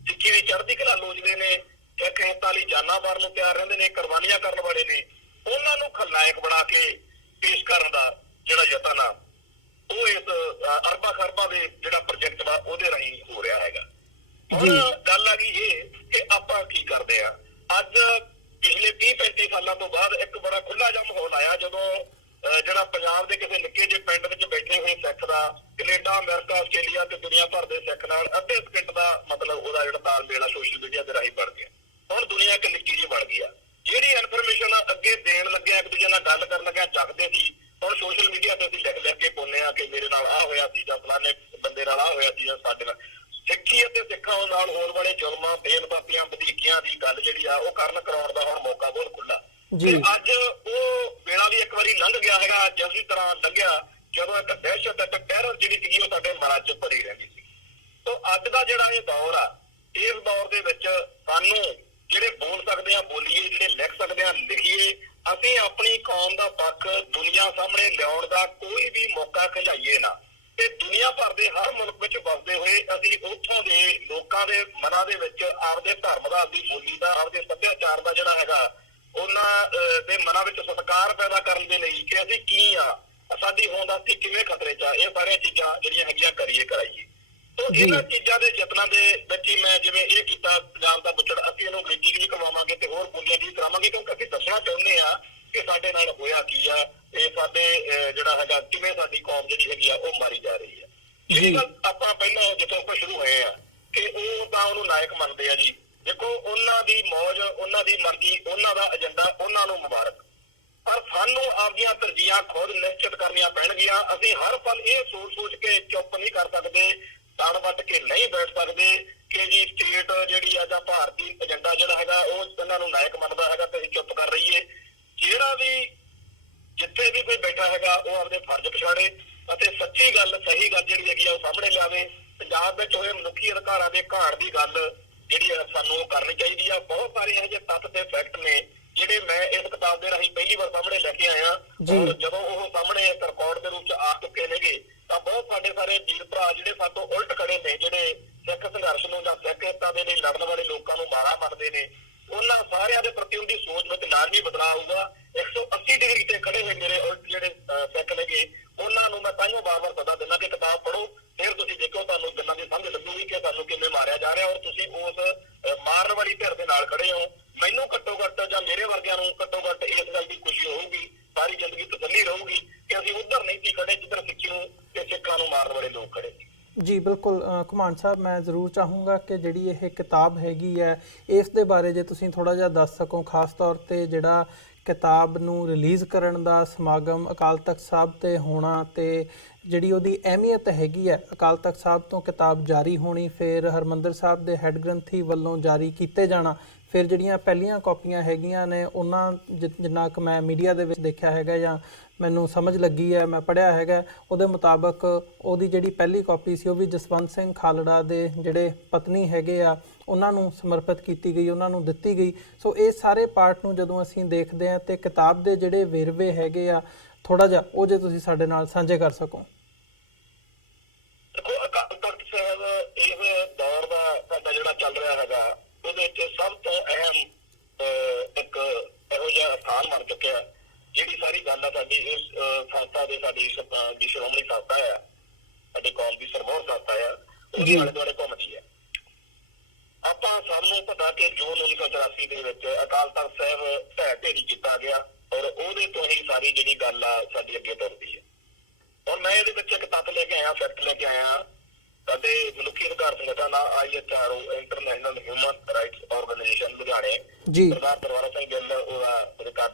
ਸਿੱਖੀ ਦੀ ਚੜ੍ਹਦੀ ਕਲਾ ਲੋਚਦੇ ਨੇ, ਸਿੱਖ ਹਿੱਤਾਂ ਲਈ ਜਾਨਾਂ ਮਾਰਨ ਨੂੰ ਤਿਆਰ ਰਹਿੰਦੇ ਨੇ, ਕੁਰਬਾਨੀਆਂ ਕਰਨ ਵਾਲੇ ਨੇ, ਉਹਨਾਂ ਨੂੰ ਖਲਨਾਇਕ ਬਣਾ ਕੇ ਪੇਸ਼ ਕਰਨ ਦਾ ਜਿਹੜਾ ਯਤਨ ਆ, ਉਹ ਇਸ ਅਰਬਾਂ ਖਰਬਾਂ ਦੇ ਜਿਹੜਾ ਪ੍ਰੋਜੈਕਟ ਵਾ ਉਹਦੇ ਰਾਹੀਂ ਹੋ ਰਿਹਾ ਹੈਗਾ। ਹੁਣ ਗੱਲ ਆ ਗਈ ਇਹ ਕਿ ਆਪਾਂ ਕੀ ਕਰਦੇ ਆ। ਅੱਜ ਪਿਛਲੇ 30-35 ਸਾਲਾਂ ਤੋਂ ਬਾਅਦ ਇੱਕ ਬੜਾ ਖੁੱਲਾ ਜਿਹਾ ਮਾਹੌਲ ਆਇਆ, ਜਦੋਂ ਜਿਹੜਾ ਪੰਜਾਬ ਦੇ ਕਿਸੇ ਨਿੱਕੇ ਜਿਹੇ ਪਿੰਡ ਵਿੱਚ ਬੈਠੇ ਹੋਏ ਸਿੱਖ ਦਾ ਕੈਨੇਡਾ, ਅਮਰੀਕਾ, ਆਸਟ੍ਰੇਲੀਆ ਤੇ ਦੁਨੀਆ ਭਰ ਦੇ ਸਿੱਖ ਨਾਲ ਅੱਧੇ ਸਕਿੰਟ ਦਾ ਮਤਲਬ ਉਹਦਾ ਜਿਹੜਾ ਤਾਲਮੇਲ ਆ ਸੋਸ਼ਲ ਮੀਡੀਆ ਦੇ ਰਾਹੀਂ ਬਣ ਗਿਆ। ਹੁਣ ਦੁਨੀਆ ਇੱਕ ਨਿੱਕੀ ਜਿਹੀ ਬਣ ਗਈ ਆ। ਜਿਹੜੀ ਇਨਫੋਰਮੇਸ਼ਨ ਅੱਗੇ ਦੇਣ ਲੱਗਿਆ, ਇੱਕ ਦੂਜੇ ਨਾਲ ਗੱਲ ਕਰਨ ਲੱਗਿਆ ਚੱਕਦੇ ਸੀ, ਹੁਣ ਸੋਸ਼ਲ ਮੀਡੀਆ ਤੇ ਅਸੀਂ ਲਿਖ ਕੇ ਪਾਉਂਦੇ ਆ ਕਿ ਮੇਰੇ ਨਾਲ ਆਹ ਹੋਇਆ ਸੀ ਜਾਂ ਫਲਾਣੇ ਬੰਦੇ ਨਾਲ ਆਹ ਹੋਇਆ ਸੀ ਜਾਂ ਸਾਡੇ ਨਾਲ। ਸਿੱਖੀ ਅਤੇ ਸਿੱਖਾਂ ਨਾਲ ਹੋਣ ਵਾਲੇ ਜ਼ੁਲਮਾਂ, ਬੇਇਨਸਾਫੀਆਂ, ਵਧੀਕੀਆਂ ਦੀ ਗੱਲ ਜਿਹੜੀ ਆ ਉਹ ਕਰਨ ਕਰਾਉਣ ਦਾ ਹੁਣ ਮੌਕਾ ਬਹੁਤ ਖੁੱਲਾ। ਤੇ ਅੱਜ ਉਹ ਵੇਲਾ ਵੀ ਇੱਕ ਵਾਰੀ ਲੰਘ ਗਿਆ ਹੈਗਾ, ਜਿਸ ਤਰ੍ਹਾਂ ਲੰਘਿਆ ਜਦੋਂ ਇੱਕ ਦਹਿਸ਼ਤ, ਇੱਕ ਟੈਰਰ ਜਿਹੜੀ ਸੀਗੀ ਉਹ ਸਾਡੇ ਮਨਾਂ 'ਚ ਭਰੀ ਰਹਿੰਦੀ ਸੀ। ਸੋ ਅੱਜ ਦਾ ਜਿਹੜਾ ਇਹ ਦੌਰ ਆ, ਇਸ ਦੌਰ ਦੇ ਵਿੱਚ ਸਾਨੂੰ ਜਿਹੜੇ ਬੋਲ ਸਕਦੇ ਆ ਬੋਲੀਏ, ਜਿਹੜੇ ਲਿਖ ਸਕਦੇ ਆ ਲਿਖੀਏ। ਅਸੀਂ ਆਪਣੀ ਕੌਮ ਦਾ ਪੱਖ ਦੁਨੀਆ ਸਾਹਮਣੇ ਲਿਆਉਣ ਦਾ ਕੋਈ ਵੀ ਮੌਕਾ ਖਿਲਾਈਏ ਨਾ। ਤੇ ਦੁਨੀਆ ਭਰ ਦੇ ਹਰ ਮੁਲਕ ਵਿੱਚ ਵਸਦੇ ਹੋਏ ਅਸੀਂ ਉੱਥੋਂ ਦੇ ਲੋਕਾਂ ਦੇ ਮਨਾਂ ਦੇ ਵਿੱਚ ਆਪਦੇ ਧਰਮ ਦਾ, ਆਪਦੀ ਬੋਲੀ ਦਾ, ਆਪਦੇ ਸੱਭਿਆਚਾਰ ਦਾ ਜਿਹੜਾ ਹੈਗਾ ਉਹਨਾਂ ਦੇ ਮਨਾਂ ਵਿੱਚ ਸਤਿਕਾਰ ਪੈਦਾ ਕਰਨ ਦੇ ਲਈ ਕਿ ਅਸੀਂ ਕੀ ਆ, ਸਾਡੀ ਹੋਂਦ ਅਸੀਂ ਕਿਵੇਂ ਖਤਰੇ 'ਚ ਆ, ਇਹ ਸਾਰੀਆਂ ਚੀਜ਼ਾਂ ਜਿਹੜੀਆਂ ਹੈਗੀਆਂ ਕਰਾਈਏ। ਤੋ ਇਹਨਾਂ ਚੀਜ਼ਾਂ ਦੇ ਯਤਨਾਂ ਦੇ ਵਿੱਚ ਹੀ ਮੈਂ ਜਿਵੇਂ ਇਹ ਕੀਤਾ ਪੰਜਾਬ ਦਾ ਬੁੱਚੜ, ਅਸੀਂ ਇਹਨੂੰ ਅੰਗਰੇਜ਼ੀ ਵੀ ਕਰਵਾਵਾਂਗੇ ਤੇ ਹੋਰ ਬੋਲੀਆਂ ਵੀ ਕਰਾਵਾਂਗੇ, ਕਿਉਂਕਿ ਅਸੀਂ ਦੱਸਣਾ ਚਾਹੁੰਦੇ ਆ ਕਿ ਸਾਡੇ ਨਾਲ ਹੋਇਆ ਕੀ ਆ, ਇਹ ਸਾਡੇ ਜਿਹੜਾ ਹੈਗਾ ਕਿਵੇਂ ਸਾਡੀ ਕੌਮ ਜਿਹੜੀ ਹੈਗੀ ਆ ਉਹ ਮਾਰੀ ਜਾ ਰਹੀ ਆ। ਜਿਹੜੀ ਗੱਲ ਆਪਾਂ ਪਹਿਲਾਂ ਜਿੱਥੋਂ ਆਪਾਂ ਸ਼ੁਰੂ ਹੋਏ ਆ ਕਿ ਉਹ ਤਾਂ ਉਹਨੂੰ ਨਾਇਕ ਮੰਨਦੇ ਆ ਜੀ। ਦੇਖੋ, ਉਹਨਾਂ ਦੀ ਮੌਜ, ਉਹਨਾਂ ਦੀ ਮਰਜ਼ੀ, ਉਹਨਾਂ ਦਾ ਏਜੰਡਾ, ਉਹਨਾਂ ਨੂੰ ਮੁਬਾਰਕ। ਪਰ ਸਾਨੂੰ ਆਪਦੀਆਂ ਤਰਜੀਹਾਂ ਖੁਦ ਨਿਸ਼ਚਿਤ ਕਰਨੀਆਂ ਪੈਣਗੀਆਂ। ਅਸੀਂ ਹਰ ਪਲ ਇਹ ਸੋਚ ਕੇ ਚੁੱਪ ਨਹੀਂ ਕਰ ਸਕਦੇ, ਤਣ ਵੱਟ ਕੇ ਨਹੀਂ ਬੈਠ ਸਕਦੇ ਕਿ ਜੀ ਸਟੇਟ ਜਿਹੜੀ ਆ ਜਾਂ ਭਾਰਤੀ ਏਜੰਡਾ ਜਿਹੜਾ ਹੈਗਾ ਉਹ ਇਹਨਾਂ ਨੂੰ ਨਾਇਕ ਮੰਨਦਾ ਹੈਗਾ ਤੇ ਅਸੀਂ ਚੁੱਪ ਕਰ ਰਹੀਏ। ਜਿਹੜਾ ਵੀ ਜਿੱਥੇ ਵੀ ਕੋਈ ਬੈਠਾ ਹੈਗਾ ਉਹ ਆਪਦੇ ਫਰਜ਼ ਪਛਾੜੇ ਅਤੇ ਸੱਚੀ ਗੱਲ, ਸਹੀ ਗੱਲ ਜਿਹੜੀ ਹੈਗੀ ਆ ਉਹ ਸਾਹਮਣੇ ਲਿਆਵੇ। ਪੰਜਾਬ ਵਿੱਚ ਹੋਏ ਮਨੁੱਖੀ ਅਧਿਕਾਰਾਂ ਦੇ ਘਾੜ ਦੀ ਗੱਲ ਜਿਹੜੀ ਆ ਸਾਨੂੰ ਕਰਨੀ ਚਾਹੀਦੀ ਆ। ਬਹੁਤ ਸਾਰੇ ਇਹੋ ਜਿਹੇ ਤੱਥ ਤੇ ਫੈਕਟ ਨੇ ਜਿਹੜੇ ਮੈਂ ਇਸ ਕਿਤਾਬ ਦੇ ਰਾਹੀਂ ਪਹਿਲੀ ਵਾਰ ਸਾਹਮਣੇ ਲੈ ਕੇ ਆਇਆ। ਔਰ ਜਦੋਂ ਉਹ ਸਾਹਮਣੇ ਇੱਕ ਰਿਕਾਰਡ ਦੇ ਰੂਪ 'ਚ ਆ ਚੁੱਕੇ ਨੇਗੇ ਤਾਂ ਬਹੁਤ ਸਾਡੇ ਸਾਰੇ ਵੀਰ ਭਰਾ ਜਿਹੜੇ ਸਾਡੇ ਤੋਂ ਉਲਟ ਖੜੇ ਨੇ, ਜਿਹੜੇ ਸਿੱਖ ਸੰਘਰਸ਼ ਨੂੰ ਜਾਂ ਸਿੱਖ ਹਿੱਤਾਂ ਦੇ ਲਈ ਲੜਨ ਵਾਲੇ ਲੋਕਾਂ ਨੂੰ ਮਾੜਾ ਮੰਨਦੇ ਨੇ, ਉਹਨਾਂ ਸਾਰਿਆਂ ਦੇ ਪ੍ਰਤੀ ਉਹਦੀ ਸੋਚ ਵਿੱਚ ਲਾਜ਼ਮੀ ਬਦਲਾਅ ਆਊਗਾ। 180 ਡਿਗਰੀ ਤੇ ਖੜੇ ਹੋਏ ਮੇਰੇ ਉਲਟ ਜਿਹੜੇ ਸਿੱਖ ਨੇਗੇ, ਉਹਨਾਂ ਨੂੰ ਮੈਂ ਤਾਂਹੀਓ ਵਾਰ-ਵਾਰ ਸੱਦਾ ਦਿੰਦਾ ਕਿ ਕਿਤਾਬ ਪੜ੍ਹੋ, ਫਿਰ ਤੁਸੀਂ ਦੇਖੋ ਤੁਹਾਨੂੰ ਗੱਲਾਂ ਦੀ ਸਮਝ ਲੱਗੂਗੀ ਕਿ ਤੁਹਾਨੂੰ ਕਿਵੇਂ ਮਾਰਿਆ ਜਾ ਰਿਹਾ ਔਰ ਤੁਸੀਂ ਉਸ ਮਾਰਨ ਵਾਲੀ ਧਿਰ ਦੇ ਨਾਲ ਖੜੇ ਹੋ। ਮੈਨੂੰ ਘੱਟੋ ਘੱਟ ਜਾਂ ਮੇਰੇ ਵਰਗਿਆਂ ਨੂੰ ਘੱਟੋ ਘੱਟ ਇਸ ਗੱਲ ਦੀ ਖੁਸ਼ੀ ਹੋਊਗੀ, ਸਾਰੀ ਜ਼ਿੰਦਗੀ ਤਸੱਲੀ ਰਹੂਗੀ ਕਿ ਅਸੀਂ ਉੱਧਰ ਨਹੀਂ ਸੀ ਖੜੇ ਜਿੱਧਰ ਸਿੱਖੀ ਨੂੰ ਤੇ ਸਿੱਖਾਂ ਨੂੰ ਮਾਰਨ ਵਾਲੇ ਲੋਕ ਖੜੇ ਸੀ। ਜੀ ਬਿਲਕੁਲ ਘੁਮਾਣ ਸਾਹਿਬ, ਮੈਂ ਜ਼ਰੂਰ ਚਾਹੂੰਗਾ ਕਿ ਜਿਹੜੀ ਇਹ ਕਿਤਾਬ ਹੈਗੀ ਹੈ ਇਸ ਦੇ ਬਾਰੇ ਜੇ ਤੁਸੀਂ ਥੋੜ੍ਹਾ ਜਿਹਾ ਦੱਸ ਸਕੋ, ਖਾਸ ਤੌਰ 'ਤੇ ਜਿਹੜਾ ਕਿਤਾਬ ਨੂੰ ਰਿਲੀਜ਼ ਕਰਨ ਦਾ ਸਮਾਗਮ ਅਕਾਲ ਤਖਤ ਸਾਹਿਬ 'ਤੇ ਹੋਣਾ ਤੇ ਜਿਹੜੀ ਉਹਦੀ ਅਹਿਮੀਅਤ ਹੈਗੀ ਹੈ, ਅਕਾਲ ਤਖਤ ਸਾਹਿਬ ਤੋਂ ਕਿਤਾਬ ਜਾਰੀ ਹੋਣੀ, ਫਿਰ ਹਰਿਮੰਦਰ ਸਾਹਿਬ ਦੇ ਹੈੱਡ ਗ੍ਰੰਥੀ ਵੱਲੋਂ ਜਾਰੀ ਕੀਤੇ ਜਾਣਾ, ਫਿਰ ਜਿਹੜੀਆਂ ਪਹਿਲੀਆਂ ਕਾਪੀਆਂ ਹੈਗੀਆਂ ਨੇ ਉਹਨਾਂ ਜਿੰਨਾ ਕੁ ਮੈਂ ਮੀਡੀਆ ਦੇ ਵਿੱਚ ਦੇਖਿਆ ਹੈਗਾ ਜਾਂ ਮੈਨੂੰ ਸਮਝ ਲੱਗੀ ਹੈ, ਮੈਂ ਪੜ੍ਹਿਆ ਹੈਗਾ, ਉਹਦੇ ਮੁਤਾਬਕ ਉਹਦੀ ਜਿਹੜੀ ਪਹਿਲੀ ਕਾਪੀ ਸੀ ਉਹ ਵੀ ਜਸਵੰਤ ਸਿੰਘ ਖਾਲੜਾ ਦੇ ਜਿਹੜੇ ਪਤਨੀ ਹੈਗੇ ਆ ਉਹਨਾਂ ਨੂੰ ਸਮਰਪਿਤ ਕੀਤੀ ਗਈ, ਉਹਨਾਂ ਨੂੰ ਦਿੱਤੀ ਗਈ। ਸੋ ਇਹ ਸਾਰੇ ਪਾਰਟ ਨੂੰ ਜਦੋਂ ਅਸੀਂ ਦੇਖਦੇ ਹਾਂ ਤੇ ਕਿਤਾਬ ਦੇ ਜਿਹੜੇ ਵੇਰਵੇ ਹੈਗੇ ਆ ਥੋੜ੍ਹਾ ਜਿਹਾ ਉਹ ਜੇ ਤੁਸੀਂ ਸਾਡੇ ਨਾਲ ਸਾਂਝੇ ਕਰ ਸਕੋ। ਦੇਖੋ, ਅਕਾਲ ਤਖਤ ਸਾਹਿਬ ਇਸ ਦੌਰ ਦਾ ਸਾਡਾ ਜਿਹੜਾ ਚੱਲ ਰਿਹਾ ਹੈਗਾ ਉਹਦੇ ਵਿੱਚ ਸਭ ਤੋਂ ਅਹਿਮ ਇੱਕ ਇਹੋ ਜਿਹਾ ਸਥਾਨ ਬਣ ਚੁੱਕਿਆ। ਜਿਹੜੀ ਸਾਰੀ ਗੱਲ ਆ ਸਾਡੀ ਇਸ ਸੰਸਥਾ ਦੇ, ਸਾਡੀ ਸ਼੍ਰੋਮਣੀ ਸੰਸਥਾ ਆ, ਸਾਡੇ ਉਹਦੇ ਆਲੇ ਦੁਆਲੇ ਘੁੰਮਦੀ ਹੈ। ਆਪਾਂ ਸਭ ਨੂੰ ਪਤਾ ਕਿ ਜੂਨ 1984 ਦੇ ਵਿੱਚ ਅਕਾਲ ਤਖ਼ਤ ਸਾਹਿਬ ਢਹਿ ਢੇਰੀ ਕੀਤਾ ਗਿਆ ਔਰ ਉਹਦੇ ਤੋਂ ਹੀ ਸਾਰੀ ਜਿਹੜੀ ਗੱਲ ਆ ਸਾਡੀ ਅੱਗੇ ਤੁਰਦੀ ਹੈ। ਹੁਣ ਮੈਂ ਇਹਦੇ ਵਿੱਚ ਇੱਕ ਤੱਥ ਲੈ ਕੇ ਆਇਆ, ਫੈਕਟ ਲੈ ਕੇ ਆਇਆ। ਸਾਡੇ ਮਨੁੱਖੀ ਅਧਿਕਾਰ ਸੰਗਠਨ IHRO international human rights organisation ਲੁਧਿਆਣੇ ਸਰਦਾਰ ਦਰਬਾਰਾ ਸਿੰਘ ਗਿੱਲ ਉਹਦਾ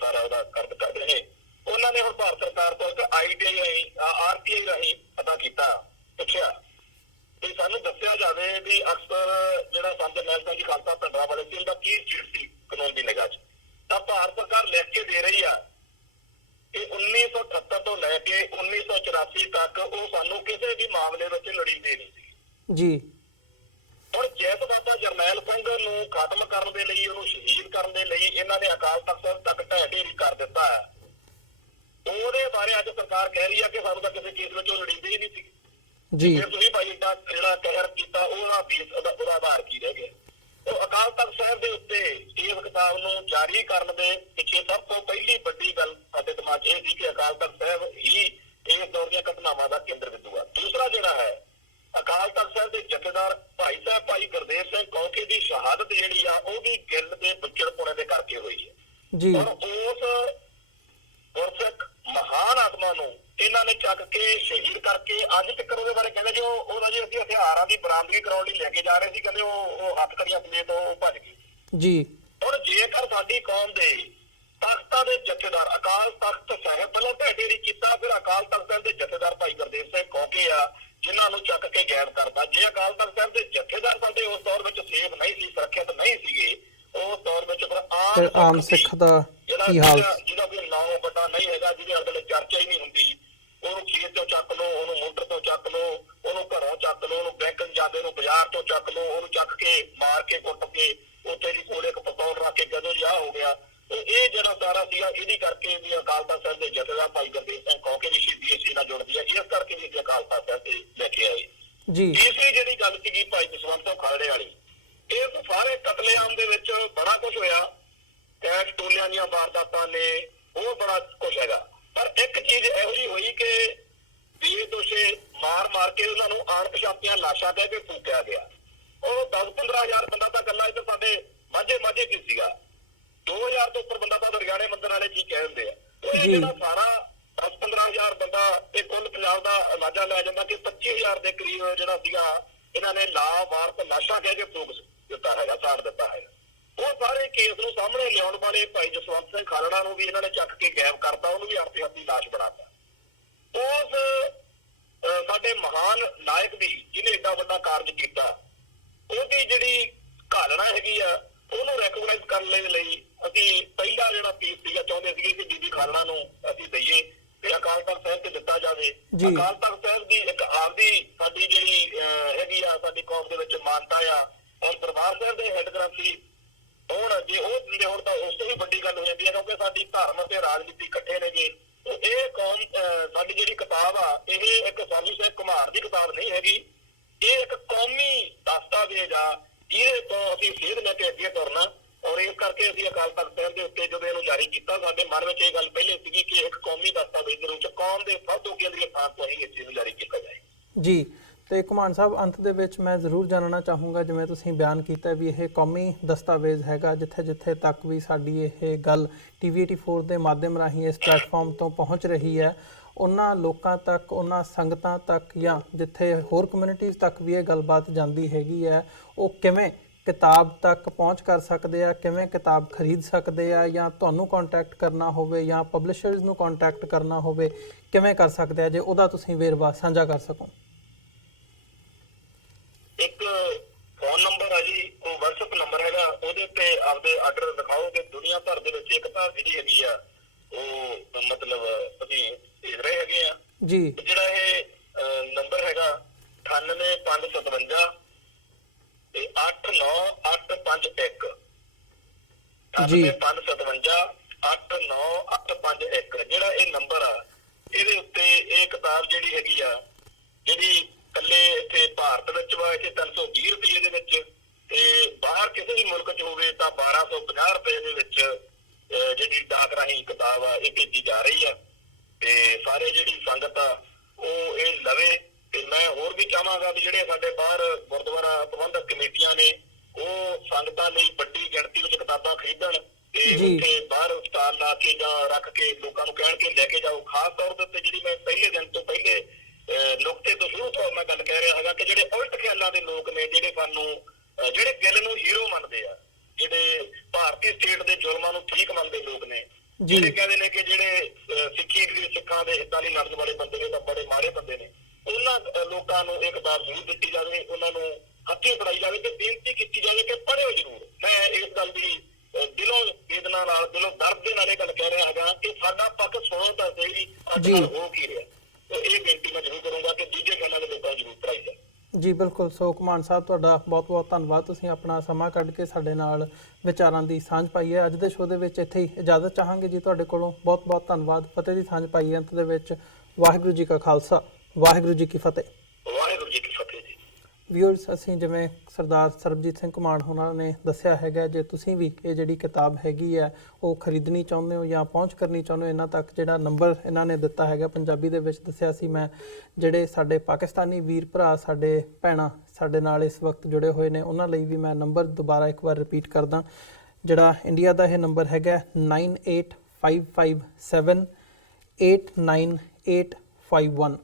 ਸਾਰਾ ਉਹਦਾ ਕਰਦ ਕਰਦੇ ਨੇ। ਉਹਨਾਂ ਨੇ ਹੁਣ ਭਾਰਤ ਸਰਕਾਰ ਤੋਂ ਇੱਕ RTI ਰਾਹੀਂ ਪਤਾ ਕੀਤਾ, ਪੁੱਛਿਆ ਵੀ ਸਾਨੂੰ ਦੱਸਿਆ ਜਾਵੇ ਵੀ ਅਕਸਰ ਜਿਹੜਾ ਸੰਤ ਜਰਨੈਲ ਸਿੰਘ ਜੀ ਖਾਲਸਾ ਭਿੰਡਰਾਂਵਾਲੇ ਸੀ ਉਹਦਾ ਕੀ ਸਟੇਟ ਸੀ ਕਾਨੂੰਨ ਦੀ ਨਿਗਾਹ 'ਚ। ਤਾਂ ਭਾਰਤ ਸਰਕਾਰ ਲਿਖ ਕੇ ਦੇ ਰਹੀ ਆ ਕਿ 1978 ਤੋਂ ਲੈ ਕੇ 1984 ਤੱਕ ਉਹ ਸਾਨੂੰ ਕਿਸੇ ਵੀ ਮਾਮਲੇ ਵਿੱਚ ਲੋੜੀਂਦੇ ਨਹੀਂ ਸੀ ਜੀ। ਹੁਣ ਜੈਤ ਬਾਬਾ ਜਰਨੈਲ ਸਿੰਘ ਨੂੰ ਖਤਮ ਕਰਨ ਦੇ ਲਈ, ਉਹਨੂੰ ਸ਼ਹੀਦ ਕਰਨ ਦੇ ਲਈ ਇਹਨਾਂ ਨੇ ਅਕਾਲ ਤਖ਼ਤ ਸਾਹਿਬ ਤੱਕ ਢਹਿ ਢੇਰੀ ਕਰ ਦਿੱਤਾ। ਉਹਦੇ ਬਾਰੇ ਅੱਜ ਸਰਕਾਰ ਕਹਿ ਰਹੀ ਆ ਕਿ ਸਾਨੂੰ ਤਾਂ ਕਿਸੇ ਕੇਸ ਵਿੱਚ ਉਹ ਲੋੜੀਂਦੇ ਹੀ ਨਹੀਂ ਸੀ ਜੀ। ਫਿਰ ਤੁਸੀਂ ਭਾਈ ਏਡਾ ਜਿਹੜਾ ਕਹਿਰ ਕੀਤਾ ਉਹਦਾ ਬੇਸ ਉਹਦਾ ਆਧਾਰ ਕੀ ਰਹਿ ਗਿਆ? ਉਹ ਅਕਾਲ ਤਖ਼ਤ ਸਾਹਿਬ ਦੇ ਉੱਤੇ ਇਸ ਕਿਤਾਬ ਨੂੰ ਜਾਰੀ ਕਰਨ ਦੇ ਪਿੱਛੇ ਸਭ ਤੋਂ ਪਹਿਲੀ ਵੱਡੀ ਗੱਲ ਸਾਡੇ ਦਿਮਾਗ 'ਚ ਇਹ ਸੀ ਕਿ ਅਕਾਲ ਤਖ਼ਤ ਸਾਹਿਬ ਹੀ ਇਸ ਦੌਰ ਦੀਆਂ ਘਟਨਾਵਾਂ ਦਾ ਕੇਂਦਰ ਬਿੰਦੂ ਆ। ਦੂਸਰਾ ਜਿਹੜਾ ਹੈ, ਅਕਾਲ ਤਖ਼ਤ ਸਾਹਿਬ ਦੇ ਜਥੇਦਾਰ ਭਾਈ ਸਾਹਿਬ ਭਾਈ ਗੁਰਦੇਵ ਸਿੰਘ ਕੌਂਕੇ ਦੀ ਸ਼ਹਾਦਤ ਜਿਹੜੀ ਆ ਉਹ ਵੀ ਗਿੱਲ ਦੇ ਵਿਚੜਪੁਣੇ ਦੇ ਕਰਕੇ ਹੋਈ ਹੈ ਜੀ। ਹੁਣ ਉਸ ਗੁਰਸਿੱਖ ਮਹਾਨ ਆਤਮਾ ਨੂੰ ਇਹਨਾਂ ਨੇ ਚੱਕ ਕੇ ਸ਼ਹੀਦ ਕਰਕੇ ਅੱਜ ਤੱਕ ਉਹਦੇ ਬਾਰੇ ਕਹਿੰਦੇ ਜੋ ਉਹਦਾ ਜੀ ਅਸੀਂ ਹਥਿਆਰਾਂ ਦੀ ਬਰਾਮਦਗੀ ਕਰਾਉਣ ਲਈ ਲੈ ਕੇ ਜਾ ਰਹੇ ਸੀ, ਕਹਿੰਦੇ ਉਹ ਹੱਥਕੜੀਆਂ ਸਮੇਤ ਉਹ ਭੱਜ ਗਈ ਜੀ। ਹੁਣ ਜੇਕਰ ਸਾਡੀ ਕੌਮ ਦੇ ਤਖ਼ਤਾਂ ਦੇ ਜਥੇਦਾਰ ਅਕਾਲ ਤਖ਼ਤ ਸਾਹਿਬ ਪਹਿਲਾਂ ਢਹਿ ਢੇਰੀ ਕੀਤਾ, ਫਿਰ ਅਕਾਲ ਤਖ਼ਤ ਸਾਹਿਬ ਦੇ ਜਥੇਦਾਰ ਭਾਈ ਗੁਰਦੇਵ ਸਿੰਘ ਕੌਂਕੇ ਆ ਜਿਨ੍ਹਾਂ ਨੂੰ ਚੱਕ ਕੇ ਗਾਇਬ ਕਰਦਾ। ਜੇ ਅਕਾਲ ਤਖ਼ਤ ਸਾਹਿਬ ਦੇ ਜਥੇਦਾਰ ਸਾਡੇ ਉਸ ਦੌਰ ਵਿੱਚ ਸੇਫ ਨਹੀਂ ਸੀ, ਸੁਰੱਖਿਅਤ ਨਹੀਂ ਸੀਗੇ, ਉਸ ਦੌਰ ਵਿੱਚ ਫਿਰ ਆਮ ਸਿੱਖ ਦਾ ਕੀ ਹਾਲ, ਜਿਹਦਾ ਕੋਈ ਨਾਮ ਵੱਡਾ ਨਹੀਂ ਹੈਗਾ, ਜਿਹਦੇ ਅਗਲੇ ਚਰਚਾ ਹੀ ਨਹੀਂ ਹੁੰਦੀ, ਉਹਨੂੰ ਖੇਤ ਤੋਂ ਚੱਕ ਲਓ, ਉਹਨੂੰ ਮੋਟਰ ਤੋਂ ਚੱਕ ਲਓ, ਉਹਨੂੰ ਘਰੋਂ ਚੱਕ ਲਓ, ਉਹਨੂੰ ਬੈਂਕ ਜਾਂਦੇ ਨੂੰ ਬਾਜ਼ਾਰ ਤੋਂ ਚੱਕ ਲਓ, ਉਹਨੂੰ ਚੱਕ ਕੇ ਮਾਰ ਕੇ ਕੁੱਟ ਕੇ ਉੱਥੇ ਦੀ ਕੋਲੇ ਇੱਕ ਪਿਸਤੌਲ ਰੱਖ ਕੇ ਕਦੋਂ ਵਿਆਹ ਹੋ ਗਿਆ। ਇਹ ਜਿਹੜਾ ਸਾਰਾ ਸੀਗਾ ਇਹਦੀ ਕਰਕੇ ਵੀ ਅਕਾਲ ਤਖ਼ਤ ਸਾਹਿਬ ਦੇ ਜਥੇਦਾਰ ਭਾਈ ਗੁਰਦੇਵ ਸਿੰਘ ਕੌਂਕੇ ਦੀ ਸ਼ਹੀਦੀ ਇਸੇ ਨਾਲ ਜੁੜਦੀ ਹੈ। ਇਸ ਕਰਕੇ ਵੀ ਅਸੀਂ ਅਕਾਲ ਤਖ਼ਤ ਸਾਹਿਬ ਤੇ ਲੈ ਕੇ ਆਏ ਜੀ। ਤੀਸਰੀ ਜਿਹੜੀ ਗੱਲ ਸੀਗੀ ਭਾਈ ਜਸਵੰਤ ਸਿੰਘ ਖਾਲੜੇ ਵਾਲੀ, ਇਹ ਸਾਰੇ ਕਤਲੇਆਮ ਦੇ ਵਿੱਚ ਬੜਾ ਕੁਝ ਹੋਇਆ, ਕੈਸ਼ ਟੋਲਿਆਂ ਦੀਆਂ ਵਾਰਦਾਤਾਂ ਨੇ, ਉਹ ਬੜਾ ਕੁਝ ਹੈਗਾ। ਪਰ ਇੱਕ ਚੀਜ਼ ਇਹੋ ਜਿਹੀ ਹੋਈ ਕਿ ਬੇਦੋਸ਼ੇ ਮਾਰ ਕੇ ਉਹਨਾਂ ਨੂੰ ਅਣਪਛਾਤੀਆਂ ਲਾਸ਼ਾਂ ਕਹਿ ਕੇ ਫੂਕਿਆ ਗਿਆ। ਉਹ 10-15 ਹਜ਼ਾਰ ਬੰਦਾ ਤਾਂ ਗੱਲਾਂ ਇੱਧਰ ਸਾਡੇ ਮਾਝੇ ਕੀ ਸੀਗਾ, 2000 ਤੋਂ ਉੱਪਰ ਬੰਦਾ ਤਾਂ ਦਰਿਆਣੇ ਮੰਦਿਰ ਵਾਲੇ ਕੀ ਕਹਿ ਦਿੰਦੇ ਆ। ਉਹ ਜਿਹੜਾ ਸਾਰਾ 10-15 ਹਜ਼ਾਰ ਬੰਦਾ ਤੇ ਕੁੱਲ ਪੰਜਾਬ ਦਾ ਅੰਦਾਜ਼ਾ ਲੈ ਜਾਂਦਾ ਕਿ 25,000 ਦੇ ਕਰੀਬ ਜਿਹੜਾ ਸੀਗਾ ਇਹਨਾਂ ਨੇ ਲਾਵਾਰਤ ਲਾਸ਼ਾਂ ਕਹਿ ਕੇ ਫੂਕ ਦਿੱਤਾ ਹੈਗਾ, ਸਾੜ ਦਿੱਤਾ ਹੈਗਾ। ਉਹ ਸਾਰੇ ਕੇਸ ਨੂੰ ਸਾਹਮਣੇ ਲਿਆਉਣ ਵਾਲੇ ਭਾਈ ਜਸਵੰਤ ਸਿੰਘ ਖਾਲੜਾ ਨੂੰ ਵੀ ਇਹਨਾਂ ਨੇ ਚੱਕ ਕੇ ਗਾਇਬ ਕਰਤਾ, ਉਹਨੂੰ ਵੀ ਅਣਪਛਾਤੀ ਲਾਸ਼ ਬਣਾਤਾ। ਉਸ ਸਾਡੇ ਮਹਾਨ ਨਾਇਕ ਦੀ ਜਿਹਨੇ ਏਡਾ ਵੱਡਾ ਕਾਰਜ ਕੀਤਾ, ਉਹਦੀ ਜਿਹੜੀ ਘਾਲਣਾ ਹੈਗੀ ਆ ਉਹਨੂੰ ਰੈਕਗਨਾਈਜ਼ ਕਰਨ ਦੇ ਲਈ ਅਸੀਂ ਪਹਿਲਾ ਜਿਹੜਾ ਪੀਸ ਸੀਗਾ ਚਾਹੁੰਦੇ ਸੀਗੇ ਕਿ ਬੀਬੀ ਖਾਲੜਾ ਨੂੰ ਅਸੀਂ ਦਈਏ ਤੇ ਅਕਾਲ ਤਖ਼ਤ ਸਾਹਿਬ ਤੇ ਦਿੱਤਾ ਜਾਵੇ। ਅਕਾਲ ਤਖ਼ਤ ਸਾਹਿਬ ਦੀ ਇੱਕ ਆਪਦੀ ਸਾਡੀ ਜਿਹੜੀ ਹੈਗੀ ਆ ਸਾਡੀ ਕੌਮ ਦੇ ਵਿੱਚ ਮਾਨਤਾ ਆ, ਔਰ ਦਰਬਾਰ ਸਾਹਿਬ ਦੇ ਹੈੱਡ ਗ੍ਰੰਥੀ ਹੁਣ ਜੇ ਉਹ ਦਿੰਦੇ ਹੁਣ ਤਾਂ ਉਸ ਤੋਂ ਵੀ ਵੱਡੀ ਗੱਲ ਹੋ ਜਾਂਦੀ ਹੈ, ਕਿਉਂਕਿ ਸਾਡੀ ਧਰਮ ਅਤੇ ਰਾਜਨੀਤੀ ਇਕੱਠੇ ਨੇਗੇ। ਇਹ ਕੌਮ ਸਾਡੀ ਜਿਹੜੀ ਕਿਤਾਬ ਆ ਇਹ ਇੱਕ ਸਾਧੂ ਸਿੰਘ ਘੁਮਾਰ ਦੀ ਕਿਤਾਬ ਨਹੀਂ ਹੈਗੀ, ਇਹ ਇੱਕ ਕੌਮੀ ਦਸਤਾਵੇਜ਼ ਆ ਜਿਹਦੇ ਤੋਂ ਅਸੀਂ ਸੇਧ ਲੈ ਕੇ ਅੱਗੇ ਤੁਰਨਾ। ਔਰ ਇਸ ਕਰਕੇ ਅਸੀਂ ਅਕਾਲ ਤਖ਼ਤ ਸਾਹਿਬ ਦੇ ਉੱਤੇ ਜਦੋਂ ਇਹਨੂੰ ਜਾਰੀ ਕੀਤਾ, ਸਾਡੇ ਮਨ ਵਿੱਚ ਇਹ ਗੱਲ ਪਹਿਲੇ ਸੀਗੀ ਕਿ ਇੱਕ ਕੌਮੀ ਦਸਤਾਵੇਜ਼ ਦੇ ਰੂਪ ਚ ਕੌਮ ਦੇ ਸਭ ਤੋਂ ਕੇਂਦਰੀ ਸਥਾਨ ਤੋਂ ਹੀ ਇਸ ਚੀਜ਼ ਨੂੰ ਜਾਰੀ ਕੀਤਾ ਜਾਏ ਜੀ। ਤੇ ਘੁਮਾਣ ਸਾਹਿਬ, ਅੰਤ ਦੇ ਵਿੱਚ ਮੈਂ ਜ਼ਰੂਰ ਜਾਣਨਾ ਚਾਹੂੰਗਾ, ਜਿਵੇਂ ਤੁਸੀਂ ਬਿਆਨ ਕੀਤਾ ਵੀ ਇਹ ਕੌਮੀ ਦਸਤਾਵੇਜ਼ ਹੈਗਾ, ਜਿੱਥੇ ਤੱਕ ਵੀ ਸਾਡੀ ਇਹ ਗੱਲ TV84 ਦੇ ਮਾਧਿਅਮ ਰਾਹੀਂ ਇਸ ਪਲੇਟਫਾਰਮ ਤੋਂ ਪਹੁੰਚ ਰਹੀ ਹੈ, ਉਹਨਾਂ ਲੋਕਾਂ ਤੱਕ, ਉਹਨਾਂ ਸੰਗਤਾਂ ਤੱਕ ਜਾਂ ਜਿੱਥੇ ਹੋਰ ਕਮਿਊਨਿਟੀਜ਼ ਤੱਕ ਵੀ ਇਹ ਗੱਲਬਾਤ ਜਾਂਦੀ ਹੈਗੀ ਹੈ, ਉਹ ਕਿਵੇਂ ਕਿਤਾਬ ਤੱਕ ਪਹੁੰਚ ਕਰ ਸਕਦੇ ਆ, ਕਿਵੇਂ ਕਿਤਾਬ ਖਰੀਦ ਸਕਦੇ ਆ, ਜਾਂ ਤੁਹਾਨੂੰ ਕੰਟੈਕਟ ਕਰਨਾ ਹੋਵੇ ਜਾਂ ਪਬਲਿਸ਼ਰਸ ਨੂੰ ਕੰਟੈਕਟ ਕਰਨਾ ਹੋਵੇ, ਕਿਵੇਂ ਕਰ ਸਕਦੇ ਆ, ਜੇ ਉਹਦਾ ਤੁਸੀਂ ਵੇਰਵਾ ਸਾਂਝਾ ਕਰ ਸਕੋ। ਇੱਕ ਫੋਨ ਨੰਬਰ ਆ ਜੀ, ਉਹ WhatsApp ਨੰਬਰ ਹੈਗਾ, ਉਹਦੇ ਉੱਤੇ ਆਪਦੇ ਆਰਡਰ ਦਿਖਾਓ ਕਿ ਦੁਨੀਆ ਭਰ ਦੇ ਵਿੱਚ ਇੱਕ ਤਾਂ ਜਿਹੜੀ ਹੈਗੀ ਆ ਉਹ ਮਤਲਬ ਅਸੀਂ ਭੇਜ ਰਹੇ ਹੈਗੇ ਆ ਜੀ। ਜਿਹੜਾ ਇਹ ਨੰਬਰ ਹੈਗਾ 98557 ਤੇ 89851 98557 89851 ਜਿਹੜਾ ਇਹ ਨੰਬਰ ਆ, ਇਹਦੇ ਉੱਤੇ ਇਹ ਕਿਤਾਬ ਜਿਹੜੀ ਹੈਗੀ ਆ, ਜਿਹੜੀ ਇਕੱਲੇ ਇੱਥੇ ਭਾਰਤ ਵਿੱਚ ਵਾ ਇੱਥੇ 320 ਰੁਪਏ ਦੇ ਵਿੱਚ, ਤੇ ਬਾਹਰ ਕਿਸੇ ਵੀ ਮੁਲਕ ਚ ਹੋਵੇ ਤਾਂ 1250 ਰੁਪਏ ਦੇ ਵਿੱਚ ਜਿਹੜੀ ਡਾਕ ਰਾਹੀਂ ਕਿਤਾਬ ਆ ਇਹ ਭੇਜੀ ਜਾ ਰਹੀ ਆ। ਤੇ ਸਾਰੇ ਜਿਹੜੀ ਸੰਗਤ ਆ ਉਹ ਇਹ ਲਵੇ ਤੇ ਮੈਂ ਹੋਰ ਵੀ ਚਾਹਾਂਗਾ ਵੀ ਜਿਹੜੇ ਸਾਡੇ ਬਾਹਰ ਗੁਰਦੁਆਰਾ ਪ੍ਰਬੰਧਕ ਕਮੇਟੀਆਂ ਨੇ ਉਹ ਸੰਗਤਾਂ ਲਈ ਵੱਡੀ ਗਿਣਤੀ ਵਿੱਚ ਕਿਤਾਬਾਂ ਖਰੀਦਣ ਤੇ ਉੱਥੇ ਬਾਹਰ ਸਟਾਲ ਲਾ ਕੇ ਜਾਂ ਰੱਖ ਕੇ ਲੋਕਾਂ ਨੂੰ ਕਹਿਣ ਕੇ ਲੈ ਕੇ ਜਾਓ। ਖਾਸ ਤੌਰ ਦੇ ਉੱਤੇ ਜਿਹੜੀ ਮੈਂ ਪਹਿਲੇ ਦਿਨ ਤੋਂ ਪਹਿਲੇ ਨੁਕਤੇ ਤੋਂ ਸ਼ੁਰੂ ਤੋਂ ਮੈਂ ਗੱਲ ਕਹਿ ਰਿਹਾ ਹੈਗਾ ਕਿ ਜਿਹੜੇ ਉਲਟ ਖਿਆਲਾਂ ਦੇ ਲੋਕ ਨੇ ਜਿਹੜੇ ਸਾਨੂੰ ਜਿਹੜੇ ਗਿੱਲ ਨੂੰ ਹੀਰੋ ਮੰਨਦੇ ਆ, ਜਿਹੜੇ ਭਾਰਤੀ ਸਟੇਟ ਦੇ ਜ਼ੁਲਮਾਂ ਨੂੰ ਠੀਕ ਮੰਨਦੇ ਲੋਕ ਨੇ, ਜਿਹੜੇ ਕਹਿੰਦੇ ਨੇ ਕਿ ਜਿਹੜੇ ਸਿੱਖਾਂ ਦੇ ਹਿੱਤਾਂ ਲਈ ਲੜਨ ਵਾਲੇ ਬੰਦੇ ਨੇ ਤਾਂ ਬੜੇ ਮਾੜੇ ਬੰਦੇ ਨੇ, ਉਹਨਾਂ ਲੋਕਾਂ ਨੂੰ ਇਹ ਕਿਤਾਬ ਜ਼ਰੂਰ ਦਿੱਤੀ ਜਾਵੇ, ਉਹਨਾਂ ਨੂੰ ਹੱਥੀਂ ਫੜਾਈ ਜਾਵੇ ਤੇ ਬੇਨਤੀ ਕੀਤੀ ਜਾਵੇ ਕਿ ਪੜ੍ਹਿਓ ਜ਼ਰੂਰ। ਮੈਂ ਇਸ ਗੱਲ ਦੀ ਦਿਲੋਂ ਵੇਦਨਾ ਨਾਲ, ਦਿਲੋਂ ਦਰਦ ਦੇ ਨਾਲ ਇਹ ਗੱਲ ਕਹਿ ਰਿਹਾ ਹੈਗਾ ਕਿ ਸਾਡਾ ਪੱਖ ਸੁਣੋ ਤਾਂ ਸਹੀ ਅੱਜ ਕੱਲ੍ਹ ਹੋ ਕੀ ਰਿਹਾ। ਇਹ ਬੇਨਤੀ ਮੈਂ ਜ਼ਰੂਰ ਕਰੂੰਗਾ ਕਿ ਦੂਜੇ ਖਿਆਲਾਂ ਦੇ ਲੋਕਾਂ ਨੂੰ ਜ਼ਰੂਰ ਪੜ੍ਹਾਈ ਜਾਵੇ। ਜੀ ਬਿਲਕੁਲ। ਸੋ ਘੁਮਾਣ ਸਾਹਿਬ, ਤੁਹਾਡਾ ਬਹੁਤ ਬਹੁਤ ਧੰਨਵਾਦ, ਤੁਸੀਂ ਆਪਣਾ ਸਮਾਂ ਕੱਢ ਕੇ ਸਾਡੇ ਨਾਲ ਵਿਚਾਰਾਂ ਦੀ ਸਾਂਝ ਪਾਈ ਹੈ। ਅੱਜ ਦੇ ਸ਼ੋਅ ਦੇ ਵਿੱਚ ਇੱਥੇ ਹੀ ਇਜਾਜ਼ਤ ਚਾਹਾਂਗੇ ਜੀ ਤੁਹਾਡੇ ਕੋਲੋਂ। ਬਹੁਤ ਬਹੁਤ ਧੰਨਵਾਦ। ਫਤਿਹ ਦੀ ਸਾਂਝ ਪਾਈ ਹੈ ਅੰਤ ਦੇ ਵਿੱਚ। ਵਾਹਿਗੁਰੂ ਜੀ ਕਾ ਖਾਲਸਾ, ਵਾਹਿਗੁਰੂ ਜੀ ਕੀ ਫਤਿਹ। ਵਾਹਿਗੁਰੂ ਜੀ ਕੀ ਫਤਿਹ ਜੀ। ਵਿਊਅਰਸ, ਅਸੀਂ ਜਿਵੇਂ ਸਰਦਾਰ ਸਰਬਜੀਤ ਸਿੰਘ ਘੁਮਾਣ ਹੋਣਾ ਨੇ ਦੱਸਿਆ ਹੈਗਾ, ਜੇ ਤੁਸੀਂ ਵੀ ਇਹ ਜਿਹੜੀ ਕਿਤਾਬ ਹੈਗੀ ਹੈ ਉਹ ਖਰੀਦਣੀ ਚਾਹੁੰਦੇ ਹੋ ਜਾਂ ਪਹੁੰਚ ਕਰਨੀ ਚਾਹੁੰਦੇ ਹੋ ਇਹਨਾਂ ਤੱਕ, ਜਿਹੜਾ ਨੰਬਰ ਇਹਨਾਂ ਨੇ ਦਿੱਤਾ ਹੈਗਾ ਪੰਜਾਬੀ ਦੇ ਵਿੱਚ ਦੱਸਿਆ ਸੀ ਮੈਂ, ਜਿਹੜੇ ਸਾਡੇ ਪਾਕਿਸਤਾਨੀ ਵੀਰ ਭਰਾ, ਸਾਡੇ ਭੈਣਾਂ ਸਾਡੇ ਨਾਲ ਇਸ ਵਕਤ ਜੁੜੇ ਹੋਏ ਨੇ, ਉਹਨਾਂ ਲਈ ਵੀ ਮੈਂ ਨੰਬਰ ਦੁਬਾਰਾ ਇੱਕ ਵਾਰ ਰਿਪੀਟ ਕਰਦਾ। ਜਿਹੜਾ ਇੰਡੀਆ ਦਾ ਇਹ ਨੰਬਰ ਹੈਗਾ 9855789851।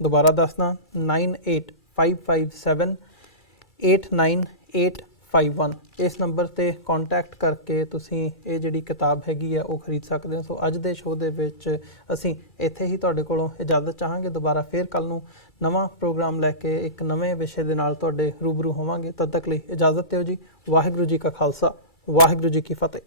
ਦੁਬਾਰਾ ਦੱਸਦਾ 9855789851। ਇਸ ਨੰਬਰ ਤੇ ਕੰਟੈਕਟ ਕਰਕੇ ਤੁਸੀਂ ਇਹ ਜਿਹੜੀ ਕਿਤਾਬ ਹੈਗੀ ਆ ਉਹ ਖਰੀਦ ਸਕਦੇ ਹੋ। ਸੋ ਅੱਜ ਦੇ ਸ਼ੋਅ ਦੇ ਵਿੱਚ ਅਸੀਂ ਇੱਥੇ ਹੀ ਤੁਹਾਡੇ ਕੋਲੋਂ ਇਜਾਜ਼ਤ ਚਾਹਾਂਗੇ। ਦੁਬਾਰਾ ਫੇਰ ਕੱਲ ਨੂੰ ਨਵਾਂ ਪ੍ਰੋਗਰਾਮ ਲੈ ਕੇ ਇੱਕ ਨਵੇਂ ਵਿਸ਼ੇ ਦੇ ਨਾਲ ਤੁਹਾਡੇ ਰੂਬਰੂ ਹੋਵਾਂਗੇ। ਤਦ ਤੱਕ ਲਈ ਇਜਾਜ਼ਤ ਦਿਓ ਜੀ। ਵਾਹਿਗੁਰੂ ਜੀ ਕਾ ਖਾਲਸਾ, ਵਾਹਿਗੁਰੂ ਜੀ ਕੀ ਫਤਿਹ।